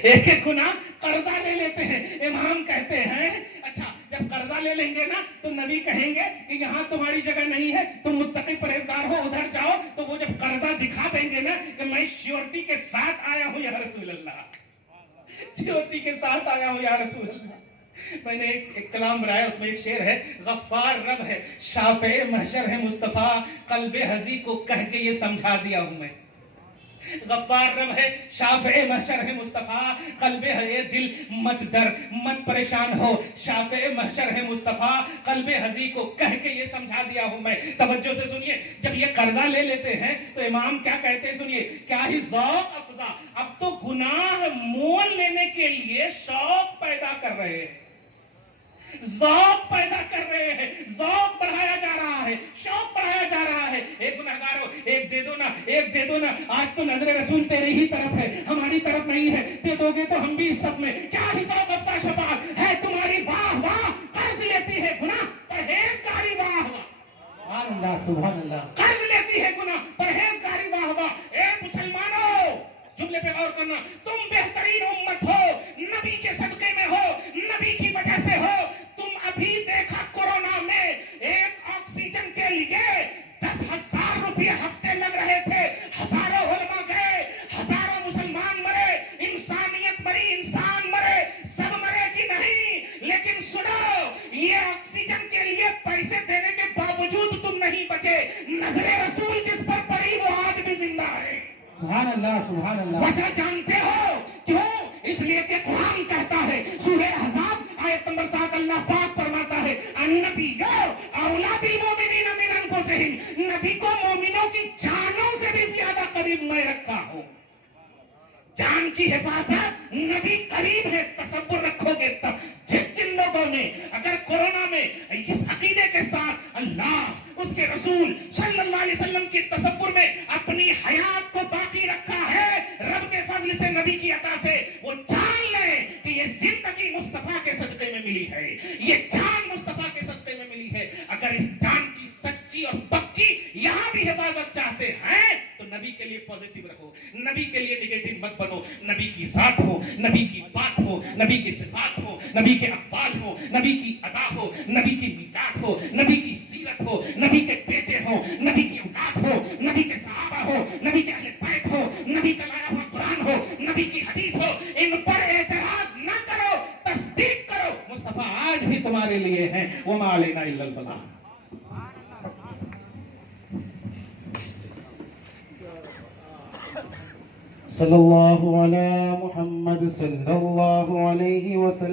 ایک ایک گناہ قرضہ لے لیتے ہیں. امام کہتے ہیں اچھا جب قرضہ لے لیں گے نا تو نبی کہیں گے کہ یہاں تمہاری جگہ نہیں ہے, تم متقی پرہیزگار ہو, ادھر جاؤ. تو وہ جب قرضہ دکھا دیں گے نا کہ میں شیورٹی کے ساتھ آیا ہوں یا رسول اللہ, سیورٹی کے ساتھ آیا ہوں یا رسول اللہ. میں نے ایک کلام بنایا, اس میں ایک شعر ہے, غفار رب ہے شافع محشر ہے مصطفیٰ, قلب حزی کو کہہ کے یہ سمجھا دیا ہوں میں. غفار رب ہے شافع محشر ہے مصطفیٰ, قلب ہے دل مت ڈر مت پریشان ہو, شافع محشر ہے مصطفیٰ, قلب حزی کو کہہ کے یہ سمجھا دیا ہوں میں. توجہ سے سنیے, جب یہ قرضہ لے لیتے ہیں تو امام کیا کہتے ہیں, سنیے کیا ہی ذوق افزا. اب تو گناہ مول لینے کے لیے شوق پیدا کر رہے ہیں, ذوق پیدا کر رہے ہیں, ذوق بڑھایا جا رہا ہے, شوق بڑھایا جا رہا ہے. ایک گنہگار ہو, ایک دے دو نا, آج تو نظر رسول تیری ہی طرف ہے, ہماری طرف نہیں ہے, دے دو گے تو ہم بھی اس سب میں. کیا ہی ذوق افزا شفاعت ہے تمہاری, واہ واہ. قرض لیتی ہے گناہ پرہیزگاری, واہ واہ سبحان اللہ. قرض لیتی ہے گناہ پرہیزگاری, واہ واہ. اے مسلمانوں جملے پہ غور کرنا, تم بہترین امت ہو, نبی کے صدقے میں ہو, نبی کی وجہ سے ہو. تم ابھی دیکھا کورونا میں ایک آکسیجن کے لیے 10,000 سبحان اللہ سبحان اللہ. وجہ جانتے ہو کیوں؟ اس لیے کہ قرآن کہتا ہے سورہ احزاب آیت نمبر 7 اللہ پاک فرماتا ہے النبی اولا بالمؤمنین من انفسہم، نبی کو مومنوں کی جانوں سے بھی زیادہ قریب میں رکھا ہوں. جان کی حفاظت نبی قریب ہے. تصور رکھو گے تب جن لوگوں نے اگر کورونا میں اس عقیدے کے ساتھ اللہ اس کے رسول صلی اللہ علیہ وسلم کے تصور میں اپنی حیات کو باقی رکھا ہے رب کے فضل سے نبی کی عطا سے، وہ جان لے کہ یہ زندگی مصطفیٰ کے صدقے میں ملی ہے، یہ جان مصطفیٰ کے صدقے میں ملی ہے. اگر اس جان کی سچی اور پکی یہاں بھی حفاظت چاہتے ہیں تو نبی کے لیے پازیٹیو رہو، نبی کے لیے نیگیٹو مت بنو. نبی کی ذات ہو، نبی کی بات ہو، نبی کی صفات ہو، نبی کے اقوال ہو، نبی کی ادا ہو، نبی کی میثاق ہو، نبی کی سیرت ہو، نبی کے بیٹے ہو، نبی کی اولاد ہو، نبی کے صحابہ ہو، نبی کے اہل بیت ہو، نبی کا لایا ہوا قرآن ہو، نبی کی حدیث ہو، ان پر اعتراض نہ کرو، تصدیق کرو. مصطفیٰ آج بھی تمہارے لیے ہیں. وما علینا الا البلاغ. صلی اللہ علی محمد صلی اللہ علیہ وسلم.